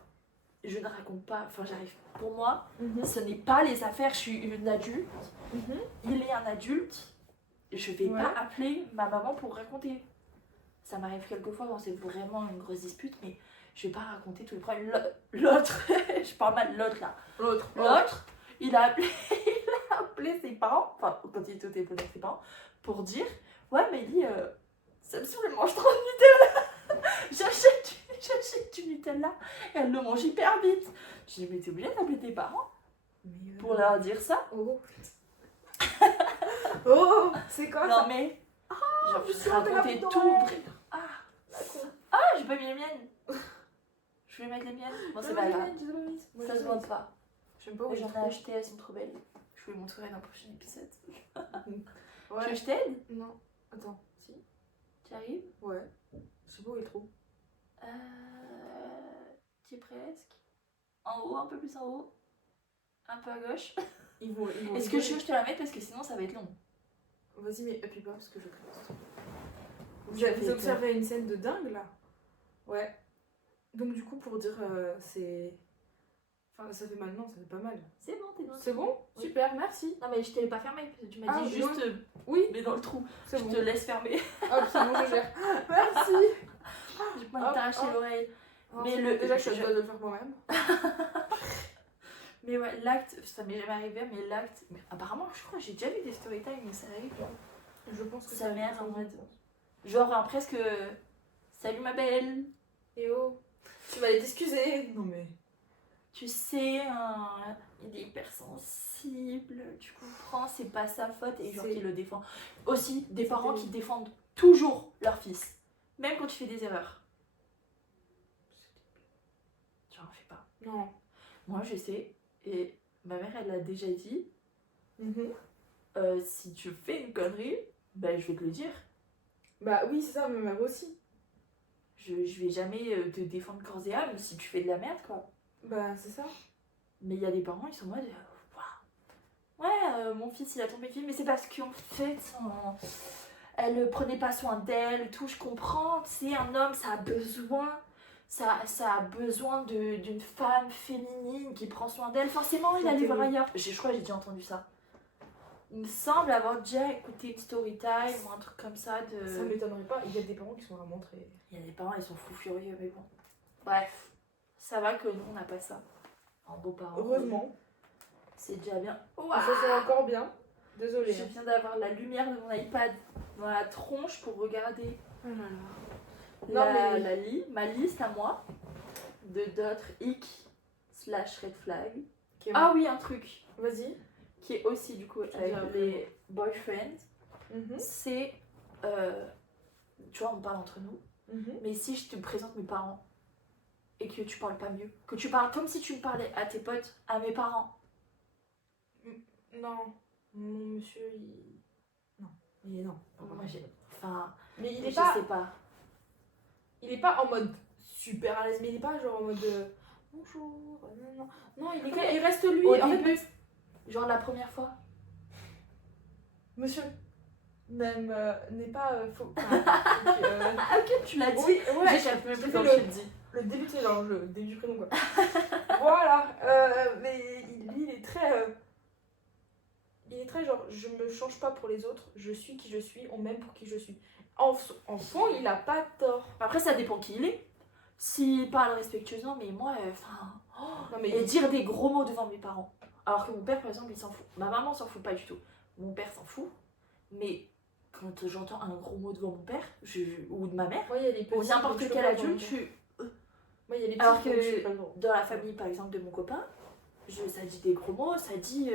je ne raconte pas. Enfin, j'arrive. Pour moi, ce n'est pas les affaires. Je suis une adulte. Il est un adulte. Je vais pas appeler ma maman pour raconter. Ça m'arrive quelquefois quand c'est vraiment une grosse dispute, mais je vais pas raconter tous les problèmes. L'autre, je parle mal de l'autre là. L'autre, il a appelé, il a appelé ses parents, enfin quand il était au téléphone avec ses parents, pour dire ouais, mais il dit ça me saoule, elle mange trop de Nutella. J'achète du Nutella et elle le mange hyper vite. Je dis mais t'es obligée d'appeler tes parents pour leur dire ça? Oh. Oh, c'est quoi Non ça? mais genre je je suis te raconter tombée tout. là-dedans. Ah, La con. j'ai pas mis les miennes. Je vais mettre les miennes. Bon, c'est pas grave. Ça se voit pas. J'aime pas où J'en ai acheté, elles sont trop belles. Je vous les montrerai dans le prochain épisode. Tu veux Ouais. que je t'aide? Non. Attends, si. Tu arrives? Ouais. Je sais pas où il est trop. Tu es presque. En haut, un peu plus en haut. Un peu à gauche. Ils vont Est-ce que je veux que je te la mette parce que sinon ça va être long? Vas-y, mais appuie pas parce que je craque. Vous Tu avez fais observé une scène de dingue là? Ouais. Donc du coup pour dire c'est... Enfin ça fait mal, non, ça fait pas mal. C'est bon, t'es dans le C'est trou. bon? Oui. Super, merci. Non mais je t'ai pas fermé parce que tu m'as Ah, dit juste Oui, mais dans le trou. c'est Je bon. te laisse fermer. Hop, c'est bon, je gère. Merci. J'ai pas envie de Hop, t'arracher hop. l'oreille. Non, Mais c'est le- bon, déjà je suis à je- deux doigts de le faire moi-même. Mais ouais, l'acte, ça m'est jamais arrivé, mais l'acte. Mais apparemment, je crois que j'ai déjà vu des story time, mais ça arrive. Je pense que Sa mère ça en me mode. Genre, presque. Salut ma belle. Et oh, tu vas aller t'excuser. Non mais... Tu sais, il est hypersensible, tu comprends, c'est pas sa faute, et genre C'est- qu'il le défend. Aussi, des C'est parents terrible. qui défendent toujours leur fils, même quand tu fais des erreurs. Tu en fais pas. Non. Moi, je sais, et ma mère, elle l'a déjà dit, Mhm. si tu fais une connerie, ben je vais te le dire. Bah oui, c'est ça, mais ma mère aussi. Je vais jamais te défendre corps et âme si tu fais de la merde, quoi. Bah c'est ça. Mais il y a des parents, ils sont en mode. Waouh. Ouais, mon fils il a tombé fille, mais c'est parce qu'en fait, elle prenait pas soin d'elle, tout, je comprends. Tu sais, un homme, ça a besoin. Ça a besoin d'une femme féminine qui prend soin d'elle. Forcément, il C'est allait voir terrible. ailleurs. Je crois que j'ai déjà entendu ça. Il me semble avoir déjà écouté une story time ou un truc comme ça de. Ça m'étonnerait pas, il y a des parents qui sont vraiment très... Il y a des parents, ils sont fous furieux, mais bon. Bref, ça va que nous, on n'a pas ça. En beaux-parents. Heureusement. C'est déjà bien. Ça c'est encore bien. Désolée. Je viens d'avoir la lumière de mon iPad dans la tronche pour regarder Oh là là. Non, mais- ma liste à moi de d'autres hic/red flag. Ok, Ah oui, un truc Vas-y. qui est aussi du coup Tu avec dis après, les boyfriends, Mhm. c'est tu vois, on parle entre nous, Mhm. mais si je te présente mes parents et que tu parles pas mieux, que tu parles comme si tu me parlais à tes potes, à mes parents. Non. Mon monsieur, il... Non. Il est non. Moi, enfin, Mais il est je pas... sais pas. Il est pas en mode super à l'aise, mais il est pas genre en mode... Bonjour. Non, non. Non, il, est quand même- il reste lui. Au En fait, début, genre la première fois. monsieur n'est pas faux. Ah ok, tu l'as dit. Oui, ouais. J'échappe même plus j'ai quand fait je te le dis. Le début, c'est genre le début du prénom, quoi. Voilà. Mais lui, il est très... il est très genre, je me change pas pour les autres, je suis qui je suis, on m'aime pour qui je suis. En fond, il a pas tort. Après, ça dépend qui il est. S'il parle respectueusement, mais moi, enfin. Non, mais Et dire des gros mots devant mes parents. Alors que mon père, par exemple, il s'en fout. Ma maman s'en fout pas du tout. Mon père s'en fout. Mais quand j'entends un gros mot devant mon père, ou de ma mère, moi, il y a les petits, ou n'importe donc je peux quel pas adulte, vraiment. Moi, il y a les petits, Alors donc que je peux pas vraiment. dans la famille, par exemple, de mon copain, ça dit des gros mots, ça dit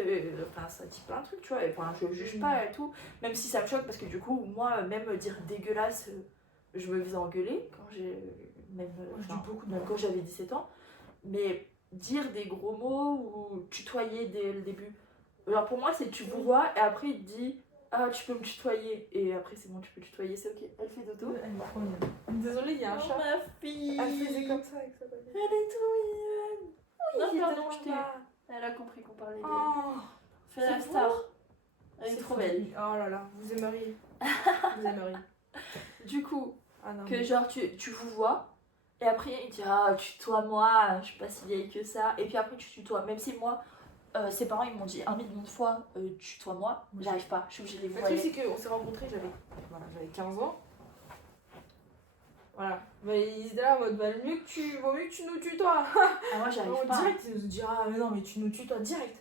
enfin ça dit plein de trucs, tu vois, enfin je juge pas et tout, même si ça me choque parce que du coup moi même dire dégueulasse, je me faisais engueuler quand j'ai même je dis beaucoup de même quand j'avais 17 ans, mais dire des gros mots ou tutoyer dès le début, alors pour moi c'est tu vous vois et après il te dit ah tu peux me tutoyer et après c'est bon tu peux tutoyer, c'est ok, elle fait dodo. Elle est trop mignonne. Désolée, il y a un Oh, chat. ma fille, Elle faisait comme ça avec sa baguette. elle est trop mignonne. Non, Il est pardon, tellement je t'ai- bas. Elle a compris qu'on parlait d'elle. Oh, Fais la c'est star. beau. Elle est c'est trop fou. belle. Oh là là, vous aimeriez. Vous aimeriez. Du coup, Ah non. que mais- genre tu vous vois, et après il dit ah tutoie-moi, je suis pas si vieille que ça, et puis après tu tutoies. Même si moi, ses parents ils m'ont dit 1 million de fois tutoie-moi, Moi, j'arrive pas, je suis obligée de les Le voir. truc, c'est qu'on s'est rencontrés, j'avais 15 ans. Voilà. Mais ils étaient là en mode, bah, vaut mieux que tu nous tutoies. Ah, moi, j'arrive Non, pas. direct, il nous dira, mais non, mais tu nous tutoies direct.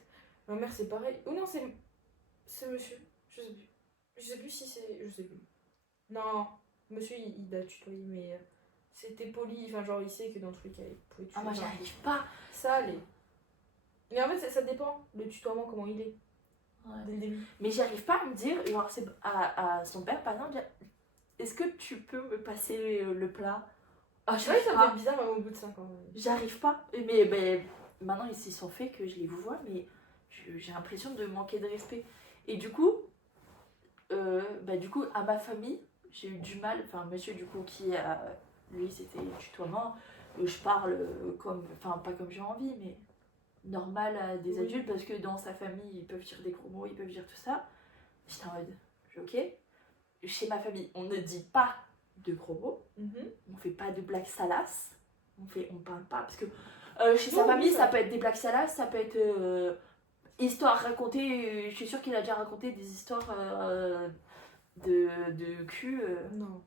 Ma mère, c'est pareil. Ou non, c'est monsieur. Je sais plus. Je sais plus si c'est. Je sais plus. Non, monsieur, il a tutoyé, mais c'était poli. Enfin, genre, il sait que dans tous les cas, il pouvait tutoyer. Ah, moi, j'arrive pas. Ça allait. Mais en fait, ça dépend, le tutoiement, comment il est, Ouais. dès le début. Mais j'arrive pas à me dire, genre, c'est à son père, par exemple, dire, est-ce que tu peux me passer le plat? Ah, C'est vrai que j'arrive ça pas. fait bizarre, même au bout de 5 ans. J'arrive pas. Mais maintenant, ils s'y sont faits que je les vois, mais j'ai l'impression de manquer de respect. Et du coup, à ma famille, j'ai eu du mal. Enfin, monsieur, du coup, lui, c'était tutoiement. Je parle comme. Enfin, pas comme j'ai envie, mais normal à des Oui. adultes, parce que dans sa famille, ils peuvent dire des gros mots, ils peuvent dire tout ça. J'étais en mode, ok. Chez ma famille, on ne dit pas de gros mots. On fait pas de blagues salaces, on parle pas parce que chez sa Non, famille oui, ça peut être des blagues salaces, ça peut être histoires racontées, je suis sûre qu'il a déjà raconté des histoires de cul. Non.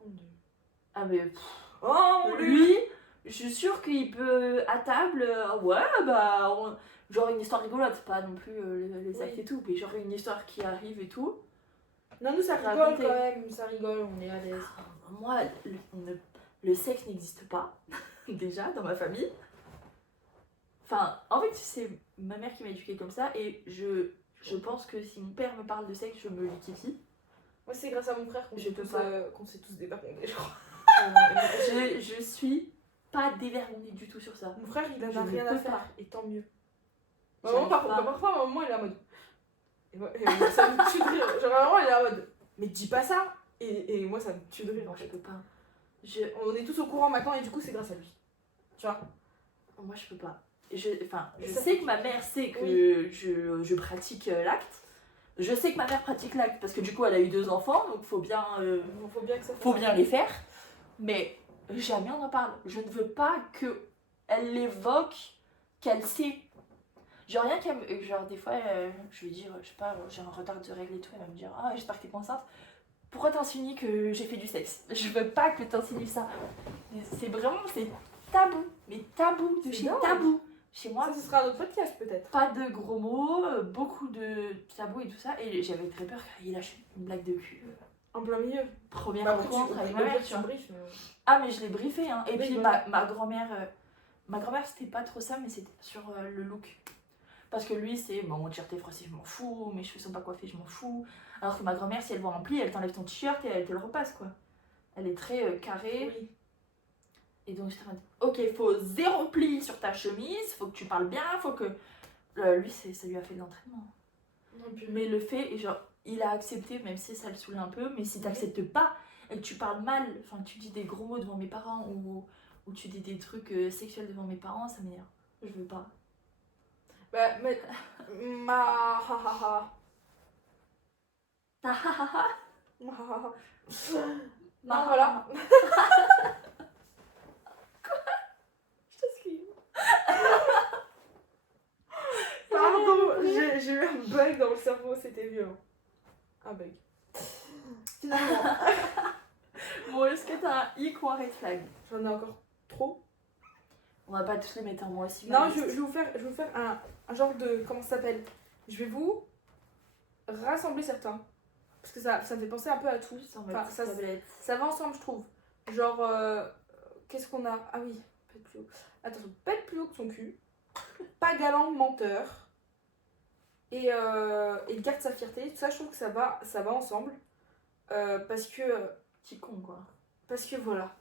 Mon Dieu. Ah mais Oh mon Dieu. lui, je suis sûre qu'il peut à table, ouais bah genre une histoire rigolote, pas non plus les actes Oui. et tout, mais genre une histoire qui arrive et tout. Non, nous, ça rigole Raconter. quand même. Ça rigole, on est à l'aise. Moi, le sexe n'existe pas, déjà, dans ma famille. Enfin, en fait, c'est ma mère qui m'a éduquée comme ça, et je pense que si mon père me parle de sexe, je me liquéfie. Moi, c'est grâce à mon frère qu'on Je s'est peux tous, pas. qu'on s'est tous dévergondés, je crois. Je suis pas dévergondée du tout sur ça. Mon frère, il en Je a ne rien à peux faire, pas. et tant mieux. J'arrive pas. Parfois, à un moment, il est en mode. Et moi, ça me tue de rire. Genre, vraiment, il est en mode. Mais dis pas ça! Et moi, ça me tue de rire. Non, je peux pas. On est tous au courant maintenant, et du coup, c'est grâce à lui. Tu vois? Moi, je peux pas. Je Ça sais que ma mère sait que Oui. je pratique l'acte. Je sais que ma mère pratique l'acte parce que du coup, elle a eu 2 enfants, donc faut bien Faut bien que ça faut bien les faire, mais jamais on en parle. Je ne veux pas que elle l'évoque, qu'elle sait. Genre rien qu'elle genre des fois, je vais dire, je sais pas, j'ai un retard de règle et tout, elle va me dire, ah j'espère que t'es pas enceinte. Pourquoi t'insinues que j'ai fait du sexe? Je veux pas que t'insinues ça. C'est vraiment, c'est tabou, mais tabou de C'est chez dingue. tabou. Chez moi, Ça, ce sera un autre podcast, peut-être. pas de gros mots, beaucoup de tabou et tout ça, et j'avais très peur qu'il lâche une blague de cul. En plein milieu. Première Bah, après, rencontre avec ma mère, tu vois. briefes, mais... Ah mais je l'ai briefé hein. Et Oui, puis voilà. ma grand-mère c'était pas trop ça, mais c'était sur le look. Parce que lui c'est bon, mon t-shirt est froissé, je m'en fous, mes cheveux sont pas coiffés, je m'en fous. Alors que ma grand-mère, si elle voit un pli, elle t'enlève ton t-shirt et elle te le repasse quoi. Elle est très carrée. Oui. Et donc j'étais en mode, ok, faut 0 pli sur ta chemise, faut que tu parles bien, faut que... lui ça lui a fait de l'entraînement. Non, puis... Mais le fait, et genre, il a accepté, même si ça le saoule un peu, mais si t'acceptes pas et que tu parles mal, enfin tu dis des gros mots devant mes parents ou tu dis des trucs sexuels devant mes parents, ça m'énerve. Je veux pas. Bah, mais... Ma... Ha ha ha. Ta ha ha ha. Ma ha ha. Ma Non, ha voilà. ha. Je t'excuse. Pardon, j'ai eu un bug dans le cerveau, c'était violent. Un bug. Finalement, Bon, est-ce que t'as un hic ou un red flag? j'en ai encore trop. On va pas tous les mettre en moi aussi. Non, je vais vous faire un genre de... Comment ça s'appelle? Je vais vous rassembler certains. Parce que ça me fait penser un peu à tout. Enfin, ça va ensemble, je trouve. Genre, qu'est-ce qu'on a? Ah oui, pète plus haut. Attention, pète plus haut que son cul. Pas galant, menteur. Et garde sa fierté. Tout ça, je trouve que ça va ensemble. Parce que... Petit con quoi. Parce que voilà.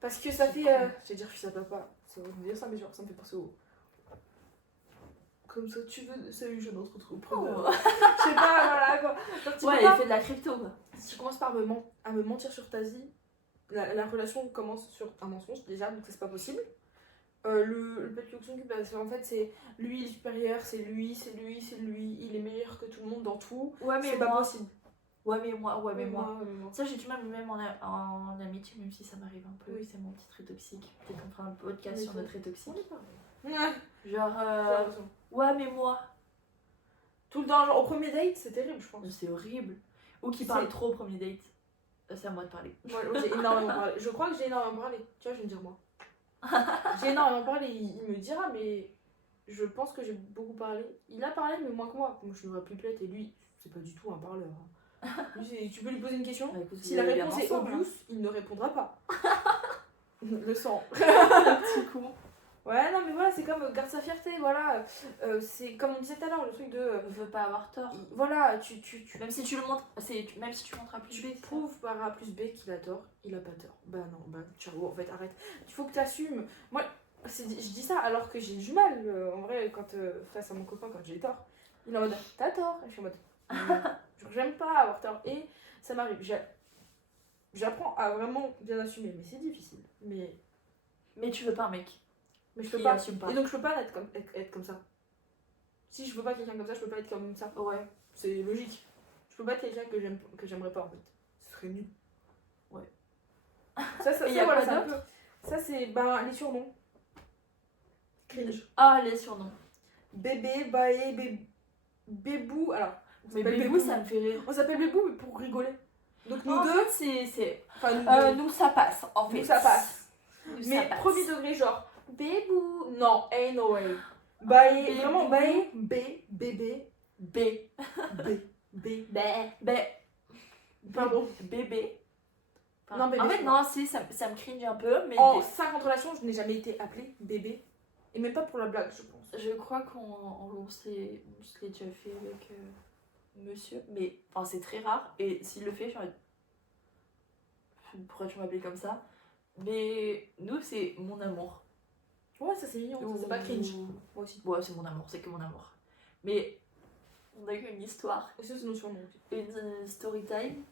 Parce que ça fait... je vais dire fils à papa. Ça veut dire ça, mais genre, ça me fait penser au... Comme ça, tu veux... Salut, jeune entrepreneur. Oh. Je sais pas, voilà quoi. Genre, tu Ouais, peux il pas- fait de la crypto quoi. Si tu commences par à me mentir sur ta vie, la relation commence sur un mensonge déjà, donc ça, c'est pas possible. Le pet cul, bah, en fait, c'est lui, il est supérieur, c'est lui, il est meilleur que tout le monde dans tout. Ouais, mais C'est pas moi. possible. Ouais, mais moi. Ouais, moi. Ça, j'ai du mal même en amitié, même si ça m'arrive un peu. Oui. C'est mon petit trait toxique. Peut-être qu'on fera un podcast Mais sur faut- notre trait toxique. Ouais, Genre, attention. ouais, mais moi. Tout le temps, genre, au premier date, c'est terrible, je pense. C'est horrible. Ou qui parle C'est- trop au premier date. C'est à moi de parler. Moi, j'ai énormément parlé. Je crois que j'ai énormément parlé. Tu vois, je vais me dire moi. J'ai énormément parlé, il me dira, mais je pense que j'ai beaucoup parlé. Il a parlé, mais moins que moi. Moi, je suis une vraie pipelette et lui, c'est pas du tout un parleur. Lui, tu peux lui poser une question. Bah, écoute, Si la vous allez réponse bien est ensemble, obvious, il ne répondra pas. Le sang. Le petit con. Ouais, non, mais voilà, c'est comme garde sa fierté, voilà. C'est comme on disait tout à l'heure, le truc de. Ne veut pas avoir tort. Voilà, Même si tu le montres, même si tu montres à plus tu B, c'est ça. prouves par A plus B qu'il a tort, il a pas tort. Bah non, bah ciao, en fait, arrête. Il faut que tu assumes. Moi, je dis ça alors que j'ai du mal, en vrai, quand face à mon copain, quand j'ai tort. Il est en mode, t'as tort. Et je suis en mode, genre, j'aime pas avoir tort. Et ça m'arrive. J'apprends à vraiment bien assumer, mais c'est difficile. Mais tu veux pas un mec. Mais je peux Qui pas. assume pas. Et donc je peux pas être comme ça. Si je veux pas quelqu'un comme ça, je peux pas être comme ça. Ouais. C'est logique. Je peux pas être quelqu'un que j'aimerais pas en fait. Ce serait nul. Ouais. Ça Et y a voilà, quoi c'est un d'autre peu. Ça c'est ben les surnoms. Cringe. Ah, les surnoms. Bébé, baé, bébou. Alors, on Mais s'appelle Bébou, ça me fait rire. On s'appelle bébou mais pour rigoler. Donc nous En deux. fait, c'est. Enfin nous deux. Nous, ça passe. En fait. Nous ça passe. Nous, Mais ça passe. premier degré genre bébou. Non, ain't no way. Baé, Bébou. vraiment baé, bébé, B. B. B. Pardon. Bébé. Enfin, Non, bébé, en fait, c'est non, si, ça me cringe un peu, mais En 50 relations, je n'ai jamais été appelée bébé. Et même pas pour la blague, je pense. je crois qu'on se l'est déjà fait avec monsieur, mais enfin, c'est très rare, et s'il le fait, je suis en mode, pourquoi tu m'appelles comme ça? Mais nous, c'est mon amour. Ouais, ça c'est mignon, ça, c'est pas cringe. Moi aussi. Ouais, c'est mon amour, c'est que mon amour. Mais on a eu une histoire, Et ça, c'est nos surnoms aussi. une story time.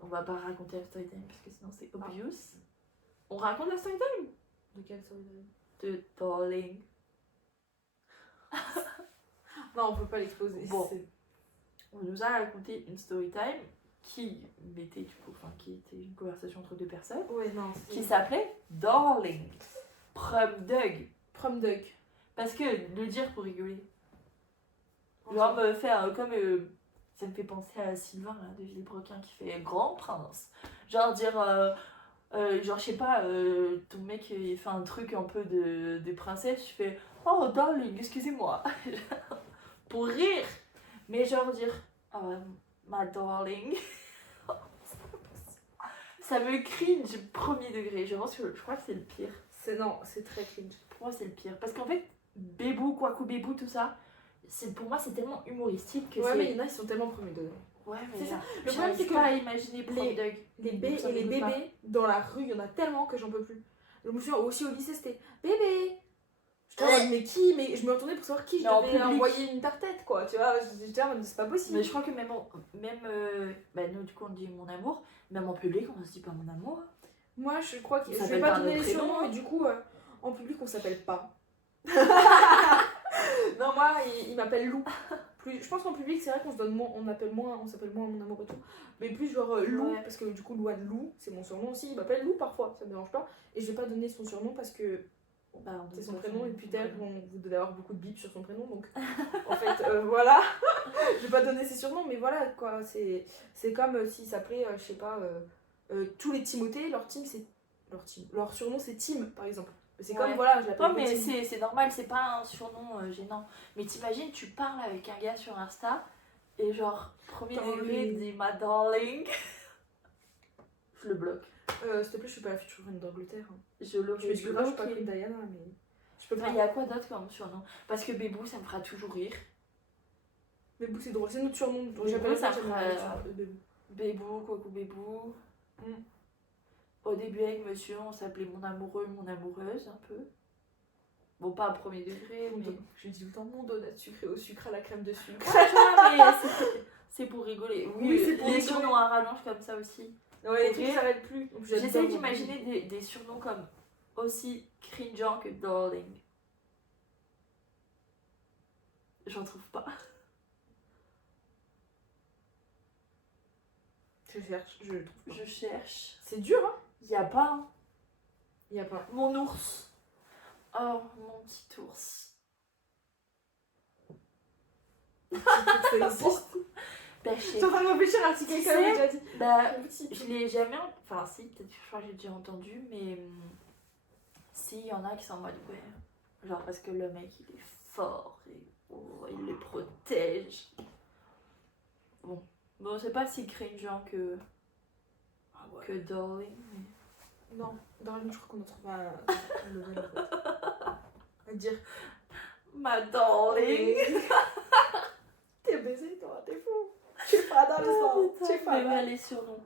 On va pas raconter la story time parce que sinon c'est obvious. On raconte la story time De quelle story de Darling. Non, on peut pas l'exposer. Bon. On nous a raconté une story time qui mettait du coup, enfin qui était une conversation entre deux personnes Ouais, non. qui s'appelait Darling. Prom Dug. Prom Dug. Parce que le dire pour rigoler. Genre me faire comme. Ça me fait penser à Sylvain là, de Villebrequin qui fait Grand Prince. Genre dire. Genre je sais pas, ton mec il fait un truc un peu de princesse, tu fais oh darling, excusez-moi. Pour rire. Mais genre dire ma darling. Ça me cringe premier degré. Je crois que c'est le pire. Non, c'est très cringe. Pour moi c'est le pire. Parce qu'en fait, bébou, quacou bébou, tout ça, pour moi c'est tellement humoristique que Ouais, c'est. mais il y en a, ils sont tellement premiers degrés. Ouais, mais C'est ça. le Le problème, c'est que pas à imaginer prom les- dug. Les B Donc, ça et les me veut pas. bébés dans la rue, il y en a tellement que j'en peux plus. Je me souviens aussi au lycée, c'était bébé. J'étais en mode, mais qui? Mais je me retournais pour savoir qui je Mais en devais public. envoyer une tartette, quoi. Tu vois, j'étais en mode, c'est pas possible. Mais je crois que même bah nous du coup on dit mon amour, même en public on se dit pas mon amour. Moi, je crois que On je s'appelle vais pas par donner les notre surnoms, prénom, mais hein. du coup, en public, on s'appelle pas. Non, moi, il m'appelle Lou. Plus, je pense qu'en public, c'est vrai qu'on se donne moins, on s'appelle moins mon amour et tout. Mais plus genre Lou, Ouais. parce que du coup, Louane Lou, c'est mon surnom aussi. Il m'appelle Lou parfois, ça me dérange pas. Et je vais pas donner son surnom parce que Bah, on c'est dit son pas prénom. Et puis tel, prénom. vous devez avoir beaucoup de bip sur son prénom. Donc, en fait, voilà. Je vais pas donner ses surnoms, mais voilà quoi. C'est comme s'il s'appelait, je sais pas, tous les Timothées, leur team, c'est. Leur surnom, c'est Tim, par exemple. C'est comme, Ouais. voilà, je l'appelle Non mais Tim. c'est normal, c'est pas un surnom gênant. Mais t'imagines, tu parles avec un gars sur Insta et genre premier Darling. degré il dit ma darling. Je le bloque. S'il te plaît, je suis pas la future reine d'Angleterre. Hein. Je le Je me dis pas, je suis pas bloque. Queen Diana, mais. Je peux Il pas. y a quoi d'autre comme surnom? Parce que Bébou ça me fera toujours rire. Bébou, c'est drôle, c'est notre surnom. Bébou, J'appelle ça ça fera- Bébou. Bébou, coucou Bébou. Mm. Au début avec monsieur on s'appelait mon amoureux, mon amoureuse un peu. Bon pas à premier degré mais... Je dis tout le temps mon donut sucré au sucre à la crème de sucre. C'est pour rigoler. Oui, Oui, c'est pour les rigoler. surnoms à rallonge comme ça aussi. Ouais, les Ok. trucs qui s'arrêtent plus. Donc, j'adore. J'essaie d'imaginer des surnoms comme aussi cringeants que darling. J'en trouve pas. Je cherche, je trouve pas. Je cherche. C'est dur, hein. Y a pas. Hein. Y a pas. Mon ours. Oh, mon petit ours. Ça existe. Bah, je sais T'es en train de réfléchir à si Tu quelqu'un sais, m'a déjà dit. Bah, Mon petit. je l'ai jamais. Enfin, si, peut-être que je crois que j'ai déjà entendu, mais. Si, il y en a qui sont en mode ouais. Genre parce que le mec il est fort et il les protège. Bon, c'est pas si cringeant Ah ouais. que Darling, mais. Non, Darling, je crois qu'on a trouvé un level en fait. À dire. Ma Darling! T'es baisé, toi, t'es fou. Tu es pas dans le sang. Tu es pas Mais mal. les surnoms.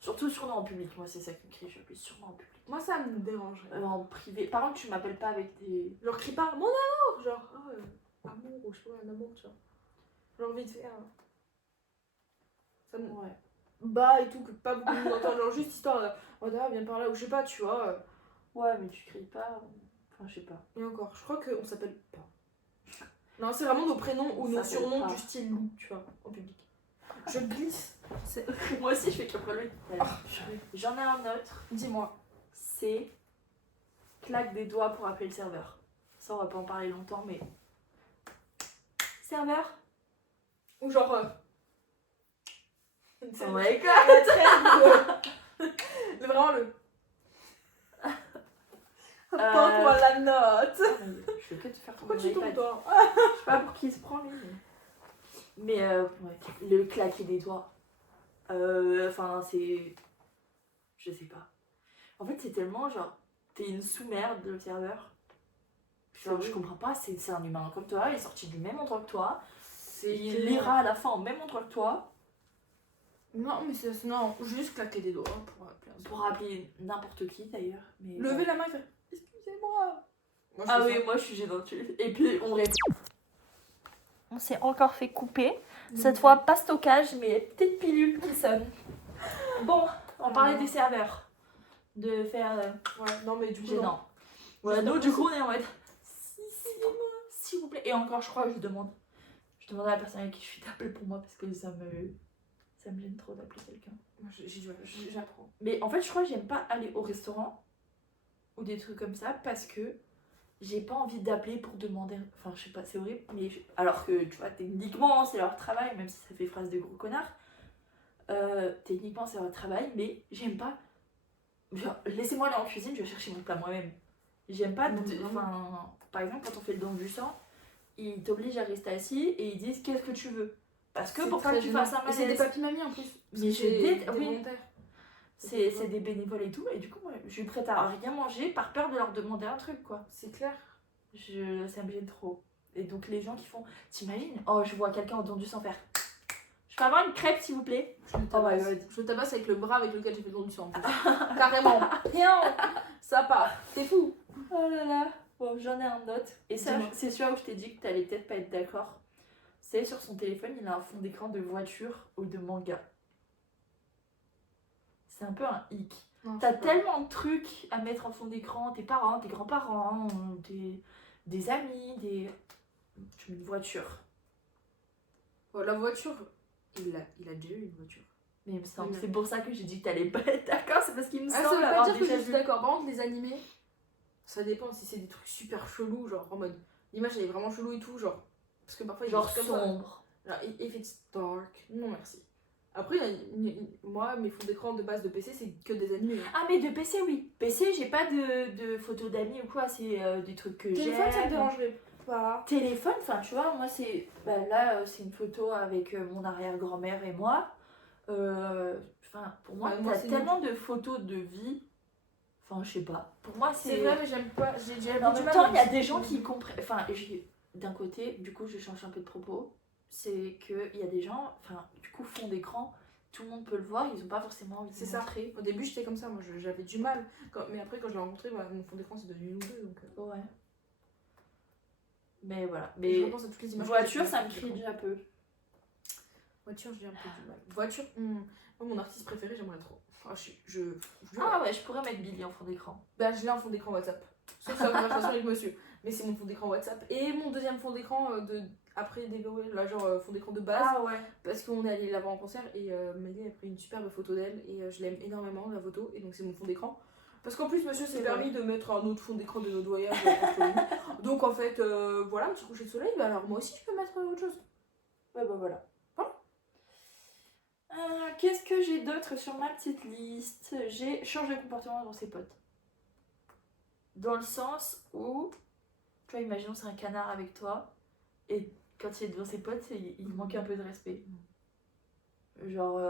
Surtout surnoms en public, moi c'est ça qui me crie, je les surnoms en public. Moi, ça me dérangerait. En privé. Par contre, tu m'appelles pas avec des. Genre, crie pas mon amour. Genre, amour ou je sais pas, un amour, tu vois. Genre, vite fait. Ça me. Ouais. Bas et tout, que pas beaucoup de monde entend. Genre, juste histoire de. Oh, viens par là, ou je sais pas, tu vois. Ouais, mais tu cries pas. Enfin, je sais pas. Et encore, je crois qu'on s'appelle pas. Non, c'est vraiment nos prénoms ou On nos s'appelle surnoms pas. du style loup, tu vois, en public. Je glisse. Moi aussi, je fais comme lui. J'en ai un autre. Dis-moi. C'est claque des doigts pour appeler le serveur. Ça, on va pas en parler longtemps, mais. Serveur? Ou genre. Oh my god! La traîne de. Vraiment le. Porte-moi la note! Je fais que te faire Pourquoi tomber tu mon tombes, iPad. toi? Je sais pas pour qui il se prend lui. Mais ouais, le claquer des doigts. Enfin, c'est. Je sais pas. En fait, c'est tellement genre. T'es une sous-merde, le serveur. Genre, je comprends pas, c'est un humain comme toi, il est sorti du même endroit que toi. Il lira à la fin au même endroit que toi. Non, mais c'est. Non, juste claquer des doigts pour appeler un Pour appeler n'importe qui d'ailleurs. Mais Lever la main et faire excusez-moi. Moi, je Ah fais oui, ça. moi je suis gênante. Et puis on répond. On s'est encore fait couper. Cette fois, pas stockage, mais petite pilule qui sonne. Bon, on parlait des serveurs. De faire Ouais, non, mais du coup. gênant. Non. Ouais, nous, du coup, on est en mode. S'il vous plaît. Et encore, je crois que je demande. Je demande à la personne avec qui je suis d'appeler pour moi parce que ça me gêne trop d'appeler quelqu'un. Moi, j'apprends. Mais en fait, je crois que j'aime pas aller au restaurant ou des trucs comme ça parce que j'ai pas envie d'appeler pour demander. Enfin, je sais pas, c'est horrible. Mais alors que, tu vois, techniquement, c'est leur travail, même si ça fait phrase de gros connard. Techniquement, c'est leur travail, mais j'aime pas. Genre, laissez-moi aller en cuisine, je vais chercher mon plat moi-même. J'aime pas. Enfin, par exemple, quand on fait le don du sang, ils t'obligent à rester assis et ils disent qu'est-ce que tu veux. Parce que pour pas que tu fasses un malaise. Et c'est des papis mamies en plus. Mais je déteste. Oui, volontaires. c'est des bénévoles et tout, et du coup, moi, je suis prête à rien manger par peur de leur demander un truc, quoi. C'est clair. Ça me gêne trop. Et donc, les gens qui font. T'imagines? Oh, je vois quelqu'un au don du sang faire. Je peux avoir une crêpe, s'il vous plaît? Je le tabasse avec le bras avec lequel j'ai fait le don du sang en plus. Carrément. Rien. Ça part. T'es fou. Oh là là. Bon, j'en ai un autre. Et ça, Dis-moi. c'est celui-là où je t'ai dit que t'allais peut-être pas être d'accord. C'est sur son téléphone, il a un fond d'écran de voiture ou de manga. C'est un peu un hic. Non, T'as c'est pas- tellement de trucs à mettre en fond d'écran, tes parents, tes grands-parents, des amis, Tu mets une voiture. Oh, la voiture, il a déjà eu une voiture. Mais il me semble, Oui, c'est pour ça que j'ai dit que t'allais pas être d'accord, c'est parce qu'il me Ah, ça semble veut pas avoir dire que déjà je suis vu. d'accord. Par contre, les animés, ça dépend si c'est des trucs super chelous, genre en mode l'image elle est vraiment chelou et tout, genre. Parce que parfois il y a des Genre trucs comme ça. sombre. Genre, if it's dark, non merci. Après, moi, mes fonds d'écran de base de PC, c'est que des animés. Ah mais de PC oui. PC j'ai pas de photos d'amis ou quoi, c'est des trucs que j'aime. Téléphone, ça me dérangerait pas. Téléphone, enfin tu vois, moi c'est. Bah, là c'est une photo avec mon arrière-grand-mère et moi. Enfin pour moi, Ouais, moi, t'as c'est tellement de photos de vie. Enfin je sais pas. Pour moi c'est. C'est vrai, mais j'aime pas. J'ai Mais en du même mal temps, à il y a me- des gens qui comprennent. Enfin, d'un côté, du coup, je change un peu de propos. C'est qu'il y a des gens, enfin, du coup, fond d'écran, tout le monde peut le voir, ils ont pas forcément envie de C'est le ça. montrer. Au début, j'étais comme ça, moi j'avais du mal. Mais après, quand je l'ai rencontré, voilà, mon fond d'écran c'est devenu une ou deux. Donc, Ouais. Mais voilà. je Mais repense à toutes les images. voiture, que j'ai ça me prises crie d'écran. déjà peu. Voiture, j'ai un peu du mal. Voiture, moi, mon artiste préféré, j'aimerais trop. Ah, Ah ouais, je pourrais mettre Billy en fond d'écran. Bah, je l'ai en fond d'écran WhatsApp. Sauf sa conversation avec monsieur. Mais c'est mon fond d'écran WhatsApp. Et mon deuxième fond d'écran après DVOL, là, genre fond d'écran de base. Ah ouais. Parce qu'on est allé la voir en concert et Mélie a pris une superbe photo d'elle. Et je l'aime énormément, la photo. Et donc, c'est mon fond d'écran. Parce qu'en plus, monsieur s'est C'est permis de mettre un autre fond d'écran de notre voyage. Donc, en fait, voilà, un petit coucher de soleil. Bah, alors, moi aussi, je peux mettre autre chose. Ouais, bah voilà. Qu'est-ce que j'ai d'autre sur ma petite liste? J'ai changé de comportement dans ses potes. Dans le sens où, tu vois, imaginons c'est un canard avec toi, et quand il est devant ses potes, il manque un peu de respect. Genre.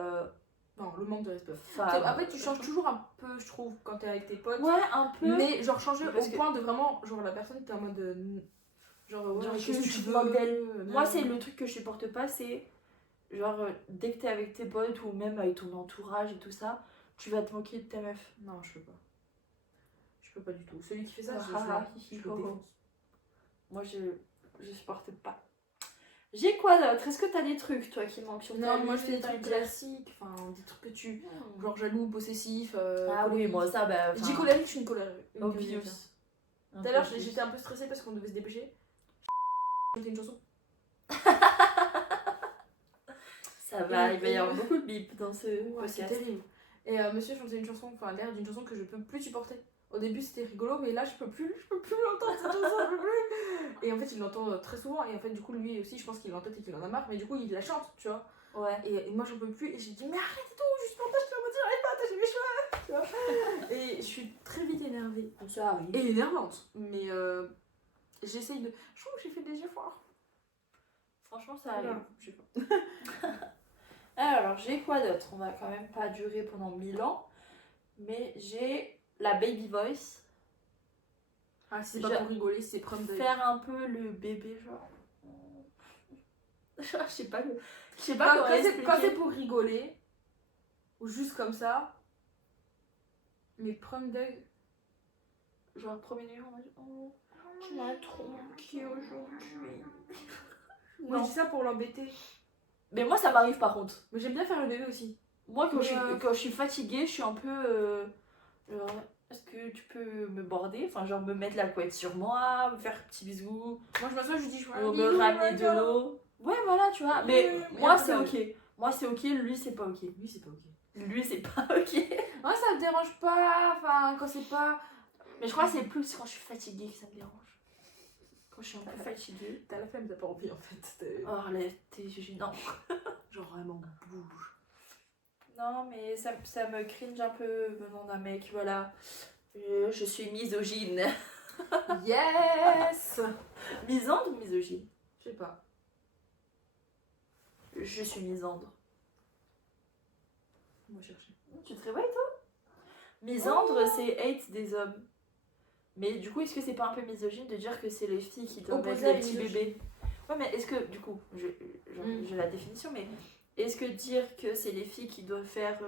Non, le manque de respect. Femme. Après, tu changes toujours un peu, je trouve, quand t'es avec tes potes. Ouais, un peu. Mais genre changer Parce au que- point de vraiment, genre la personne t'es en mode genre ouais, Genre, qu'est-ce que tu tu te moques d'elle. veux, Moi, c'est le truc que je supporte pas, c'est genre dès que t'es avec tes potes ou même avec ton entourage et tout ça, tu vas te moquer de ta meuf. Non, je peux pas. Je peux pas du tout. Celui qui fait ça, Ah, je le ho, ho. défonce. Moi, je supporte pas. J'ai quoi d'autre? Est-ce que t'as des trucs, toi, qui manquent sur ta Non, moi je liste, fais des t'as trucs envie de dire? classiques, enfin des trucs que tu. Genre jaloux, possessif. Ah oui, colérique. moi, ça, bah. Je dis colérique, je suis une colère. Obvious. Tout à l'heure, j'étais un peu stressée parce qu'on devait se dépêcher. J'ai une chanson. Ça va, il va y avoir beaucoup de bip dans ce Ouais, c'est podcast. terrible. Et monsieur chantait une chanson, enfin l'air d'une chanson que je peux plus supporter. Au début c'était rigolo, mais là je peux plus l'entendre cette chanson, je peux plus. Et en fait il l'entend très souvent, et en fait du coup lui aussi je pense qu'il l'entend et qu'il en a marre, mais du coup il la chante, tu vois. Ouais. Et moi j'en peux plus, et j'ai dit mais arrête et tout, juste pour t'acheter la moitié, j'arrive pas à attacher mes cheveux, tu vois. Et je suis très vite énervée. Ça arrive. Et énervante, mais j'essaye de. Je trouve que j'ai fait des efforts. Franchement, ça arrive. Voilà, je sais pas. Alors, j'ai quoi d'autre? On va quand même pas durer pendant 1000 ans. Mais j'ai la baby voice. Ah, si c'est pas pour rigoler, c'est prom de. Faire un peu le bébé, genre. Je sais pas. Je sais pas Quand, comment quand expliquer. c'est pour rigoler, ou juste comme ça, mais prom de. Genre, premier numéro, on va dire oh, tu m'as trop manqué aujourd'hui. Moi je dis ça pour l'embêter. Mais moi, ça m'arrive par contre. Mais j'aime bien faire le bébé aussi. Moi, quand, Mais, quand je suis fatiguée, je suis un peu. Genre, est-ce que tu peux me border? Enfin, genre, me mettre la couette sur moi, me faire un petit bisou, Moi je m'assois, je dis je veux un me bisou, ramener de regarde. l'eau. Ouais, voilà, tu vois. Oui, Mais mais moi, après, c'est ça ok. Moi, c'est ok, lui, c'est pas ok. Lui c'est pas ok. Lui, c'est pas ok. Moi ça me dérange pas, enfin quand c'est pas. Mais je crois que c'est plus quand je suis fatiguée que ça me dérange. Quand je suis un peu fatiguée. T'as la flemme, t'as pas envie en fait. Oh, là, t'es gênant. Genre vraiment bouge. Non, mais ça me cringe un peu venant d'un mec, voilà. Je suis misogyne. Yes. Misandre ou misogyne? Je sais pas. Je suis misandre. Moi chercher. Tu te réveilles, toi? Misandre, c'est hate des hommes. Mais du coup, est-ce que c'est pas un peu misogyne de dire que c'est les filles qui doivent Opposé mettre à les petits misogyne. bébés? Ouais, mais est-ce que, du coup, j'ai la définition, mais est-ce que dire que c'est les filles qui doivent faire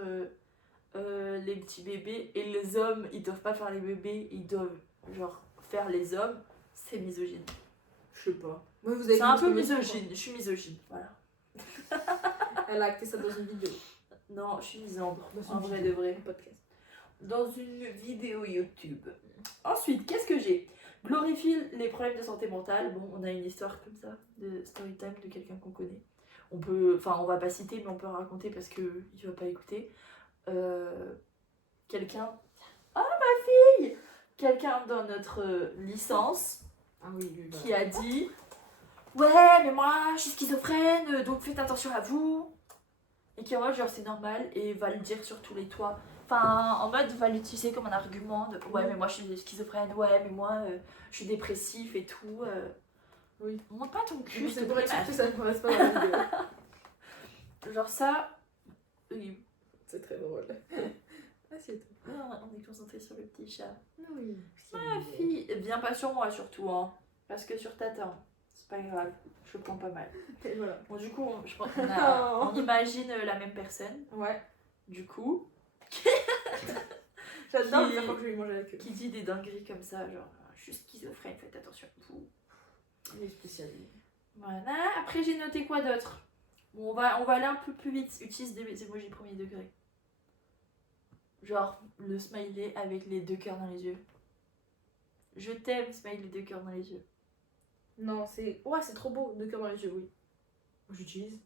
les petits bébés et les hommes, ils doivent pas faire les bébés, ils doivent, genre, faire les hommes, c'est misogyne? Je sais pas. Moi, vous avez C'est un dit peu que- misogyne, je suis misogyne, voilà. Elle a acté ça dans une vidéo. Non, je suis misandre, Dans une en vrai de vidéo. vrai. Podcast. Dans une vidéo YouTube. Ensuite, qu'est-ce que j'ai? Glorifie les problèmes de santé mentale. Bon, on a une histoire comme ça, de story time de quelqu'un qu'on connaît. On peut, enfin, on va pas citer, mais on peut raconter parce que il va pas écouter. Quelqu'un, ah ma fille, quelqu'un dans notre licence Ah oui, lui. bah. qui a dit, ouais, mais moi, je suis schizophrène, donc faites attention à vous. Et qui en mode genre c'est normal et va le dire sur tous les toits. Enfin, en mode va l'utiliser comme un argument de ouais, mais moi je suis schizophrène, ouais, mais moi je suis dépressif et tout. Oui. Montre pas ton cul, C'est s'il te pour plaît, être sûr meuf. que ça ne correspond pas dans la vidéo. Genre ça. Oui. C'est très drôle. Assieds-toi. Ah, on est concentré sur le petit chat. Oui. Ma fille, viens pas sur moi surtout, hein. Parce que sur ta tante, c'est pas grave, je prends pas mal. Et voilà. Bon, du coup, je pense qu'on a, on imagine la même personne. Ouais. Du coup, J'adore Qui- le faire quand je lui manger la queue. qui dit des dingueries comme ça, genre je suis schizophrène, faites attention à vous. Il est spécial. Voilà, après j'ai noté quoi d'autre? Bon, on va aller un peu plus vite. Utilise des emojis premier degré. Genre le smiley avec les 2 cœurs dans les yeux. Je t'aime, smiley 2 cœurs dans les yeux. Non, c'est. Ouais, c'est trop beau. 2 cœurs dans les yeux, oui. Moi j'utilise.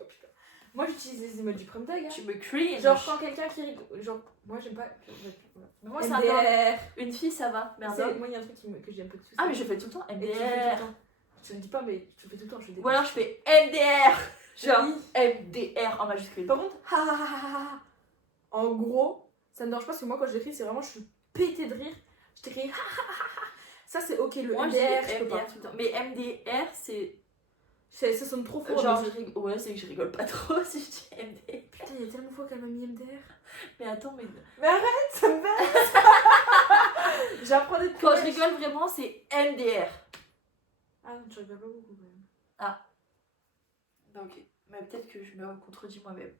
Oh putain. Moi j'utilise les emojis prom tag. Hein. Tu me cringe. Genre quand quelqu'un qui rigole. Genre, moi j'aime pas. Voilà. Mais moi c'est un MDR. Une fille ça va, mais un C'est- homme. Moi il y a un truc que j'aime pas du tout. Ah mais je fais tout le temps Et tu le fais tout le MDR. temps. Je te le dis pas, mais tu le fais tout le temps. Je le Ou alors je fais MDR. Genre Oui. MDR en majuscule. Par contre, ha ha ha ha ha. En gros, ça me dérange pas parce que moi quand je l'écris, c'est vraiment je suis pétée de rire. Je t'écris ha ha ha ha. Ça c'est ok, le Moi, MDR, j'ai je peux pas. MDR tout le temps. Mais MDR, c'est. Ça sonne trop fort. Genre, mais ouais, c'est que je rigole pas trop si je dis MDR. putain, il y a tellement de fois qu'elle m'a mis MDR. Mais attends, mais. Mais arrête, ça me baisse. J'apprends des trucs. Quand je rigole vraiment, c'est MDR. Ah non, tu rigoles pas beaucoup quand même. Bah, ok. Mais peut-être que je me contredis moi-même.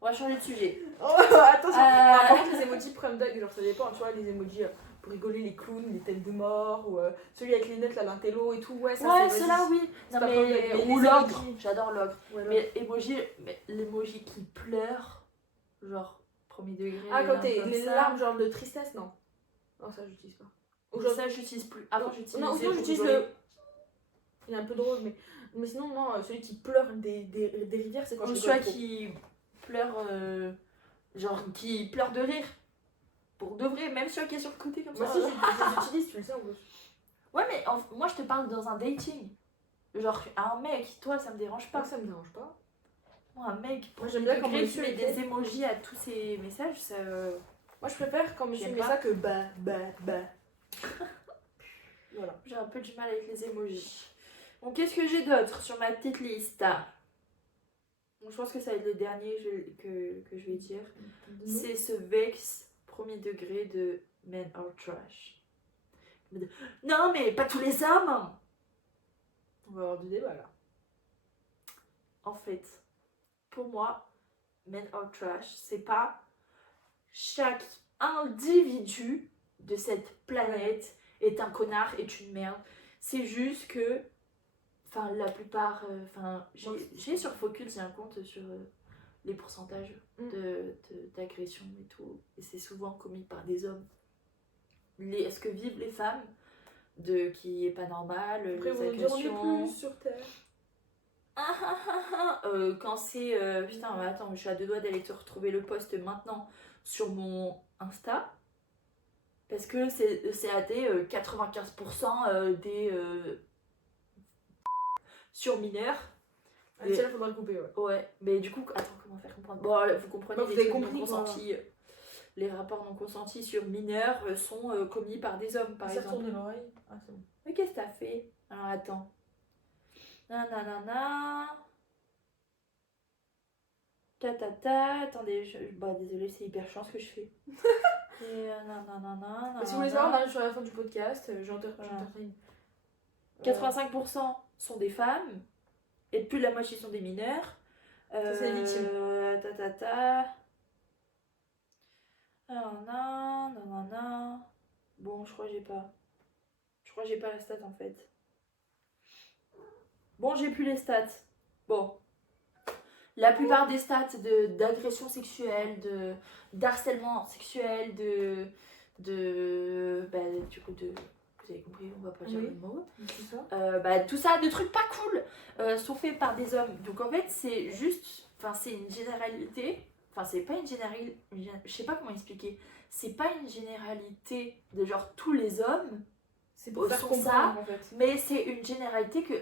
On va changer de sujet. Oh, attention. Euh. Non, par contre, les emojis prennent dog, genre ça dépend, tu vois, les emojis pour rigoler, les clowns, les têtes de mort, ou celui avec les notes, là, l'intello et tout, ouais, ça Ouais, c'est. ceux-là, vas-y. oui. C'est Non, pas mais. prendre dog, Ou les l'ogre. emojis. J'adore l'ogre. Ouais, Mais l'emoji qui pleure, genre premier degré. ah, les quand larmes t'es comme les ça. larmes, genre de tristesse, non. Non, ça j'utilise pas. Ça, j'utilise plus. Avant, j'utilisais. Non, sinon pour j'utilise rigoler. le. Il est un peu drôle, mais sinon, non, celui qui pleure des rivières, c'est quand je Ou rigole celui trop. qui pleure. Genre, qui pleure de rire. Pour de vrai, même celui qui est sur le côté comme Moi ça. si, je les utilise, tu le sais en plus. Ouais, mais moi, je te parle dans un dating. Genre, un mec, toi, ça me dérange pas. Moi ça me dérange pas. Moi, un mec, Moi, j'aime bien quand qui monsieur met écrit. des emojis à tous ses messages, ça. Moi je préfère quand monsieur J'aime met pas. ça que bah. Voilà. J'ai un peu du mal avec les emojis. Bon, qu'est-ce que j'ai d'autre sur ma petite liste? Bon, je pense que ça va être le dernier que je vais dire. C'est ce vex premier degré de Men Are Trash. Non, mais pas tous les hommes! On va avoir du débat là. En fait, pour moi, Men Are Trash, c'est pas chaque individu de cette planète est un connard, est une merde. C'est juste que, enfin, la plupart, j'ai sur Focus, j'ai un compte sur les pourcentages d'agression et tout, et c'est souvent commis par des hommes. Ce que vivent les femmes, qui est pas normal, Après, les vous dire on agressions. est plus sur Terre. Quand c'est. Putain, mais attends, je suis à deux doigts d'aller te retrouver le post maintenant sur mon Insta. Parce que c'est à des 95% des. Sur mineurs. Ah, tiens, faudra le couper, ouais. Ouais, mais du coup, attends, comment faire comprendre? Bon, vous comprenez, Bah, vous les avez trucs compris, non consentis. Les rapports non consentis sur mineurs sont commis par des hommes, par Ça exemple. retourne l'oreille. Ah, c'est bon. Mais qu'est-ce que t'as fait? Alors attends. Nanana. Attendez, bah désolé, c'est hyper chiant ce que je fais. Et nanana. Mais si vous voulez savoir, on arrive sur la fin du podcast. J'entertaine. 85% sont des femmes et plus de la moitié sont des mineurs. Ça, c'est les victimes. Nanana. Bon, je crois que j'ai pas. Je crois que j'ai pas la stat en fait. Bon, j'ai plus les stats. Bon. La plupart des stats d'agression sexuelle, d'harcèlement sexuel, du coup, vous avez compris, on va pas dire Oui. le mot. C'est ça. Tout ça, de trucs pas cool, sont faits par des hommes. Donc en fait, c'est juste, enfin, c'est une généralité. Enfin, c'est pas une généralité, je sais pas comment expliquer. C'est pas une généralité de genre tous les hommes, C'est pour faire sont comprendre en fait. mais c'est une généralité que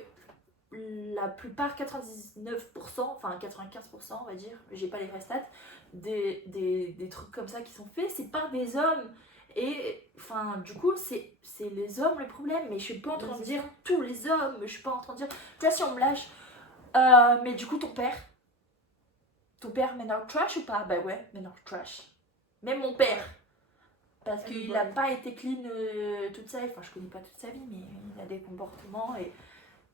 la plupart, 99%, enfin 95% on va dire, j'ai pas les vrais stats, des trucs comme ça qui sont faits, c'est par des hommes. Et enfin, du coup, c'est les hommes le problème, mais je suis pas en train de dire tous les hommes, je suis pas en train de dire, tu vois, si on me lâche, mais du coup, ton père, Men Are Trash ou pas? Bah ouais, Men Are Trash. Même mon père, parce qu'il a pas été clean toute sa vie, enfin, je connais pas toute sa vie, mais il a des comportements et.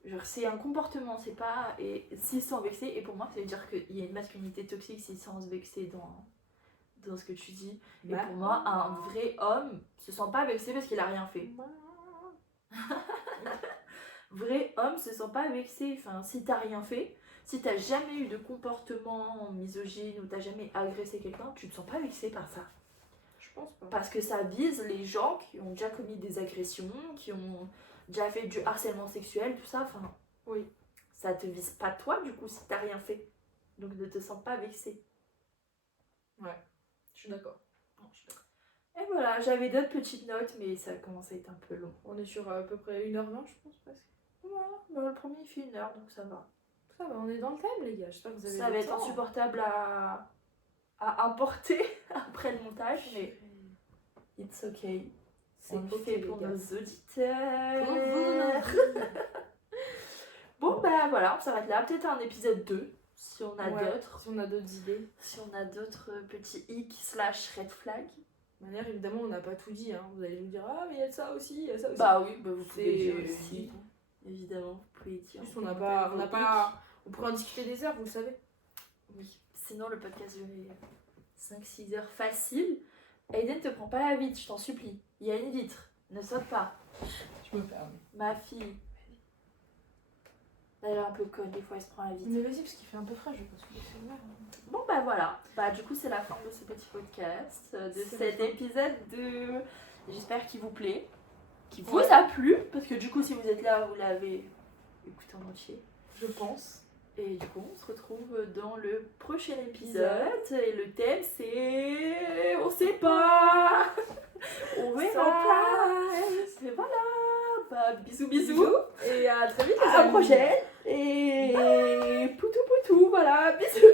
Genre, c'est un comportement, c'est pas. Et s'ils sont vexés, et pour moi, ça veut dire qu'il y a une masculinité toxique s'ils sont vexés dans ce que tu dis. Et pour moi, un vrai homme se sent pas vexé parce qu'il a rien fait. Vrai homme se sent pas vexé. Enfin, si t'as rien fait, si t'as jamais eu de comportement misogyne ou t'as jamais agressé quelqu'un, tu te sens pas vexé par ça. Je pense pas. Parce que ça vise les gens qui ont déjà commis des agressions, qui ont déjà fait du harcèlement sexuel, tout ça, enfin, oui, ça te vise pas toi du coup si t'as rien fait, donc ne te sens pas vexé. Ouais, je suis d'accord. Et voilà, j'avais d'autres petites notes, mais ça commence à être un peu long. On est sur à peu près 1h20, je pense presque. Voilà, bah, le premier il fait 1 heure, donc ça va. Ça va, on est dans le thème, les gars. J'espère que vous avez Ça le va être temps. insupportable à importer après le montage, mais it's okay. C'est On le ok, fait les pour gars. nos auditeurs. Pour vous, nos vies. Bon, bah voilà, on s'arrête là. Peut-être un épisode 2, si on a Ouais, d'autres. si on a d'autres idées. Si on a d'autres petits hic/red flag. De manière, évidemment, on n'a pas tout dit. Hein. Vous allez nous dire, ah, mais il y a ça aussi, il y a ça aussi. Bah oui, bah vous pouvez C'est dire aussi. Évidemment, vous pouvez dire. Juste, on n'a pas, on pourrait en discuter des heures, vous le savez. Oui, sinon le podcast durait 5-6 heures facile. Aiden, te prends pas la vitre, je t'en supplie. Il y a une vitre, ne saute pas. Je me permets. Ma fille. Elle est un peu conne, des fois elle se prend la vitre. Mais vas-y, parce qu'il fait un peu frais, je vais pas soulever ce verre. Bon bah voilà, bah du coup c'est la fin de ce petit podcast, de C'est cet la fin. épisode de... J'espère qu'il vous plaît, qu'il vous Ouais. a plu, parce que du coup si vous êtes là, vous l'avez écouté en entier. Je pense. Et du coup on se retrouve dans le prochain épisode, et le thème c'est... On sait pas. On verra. Et voilà, bah bisous bisous. Et à très vite, les À la amis. prochaine. Et poutou poutou, voilà, bisous.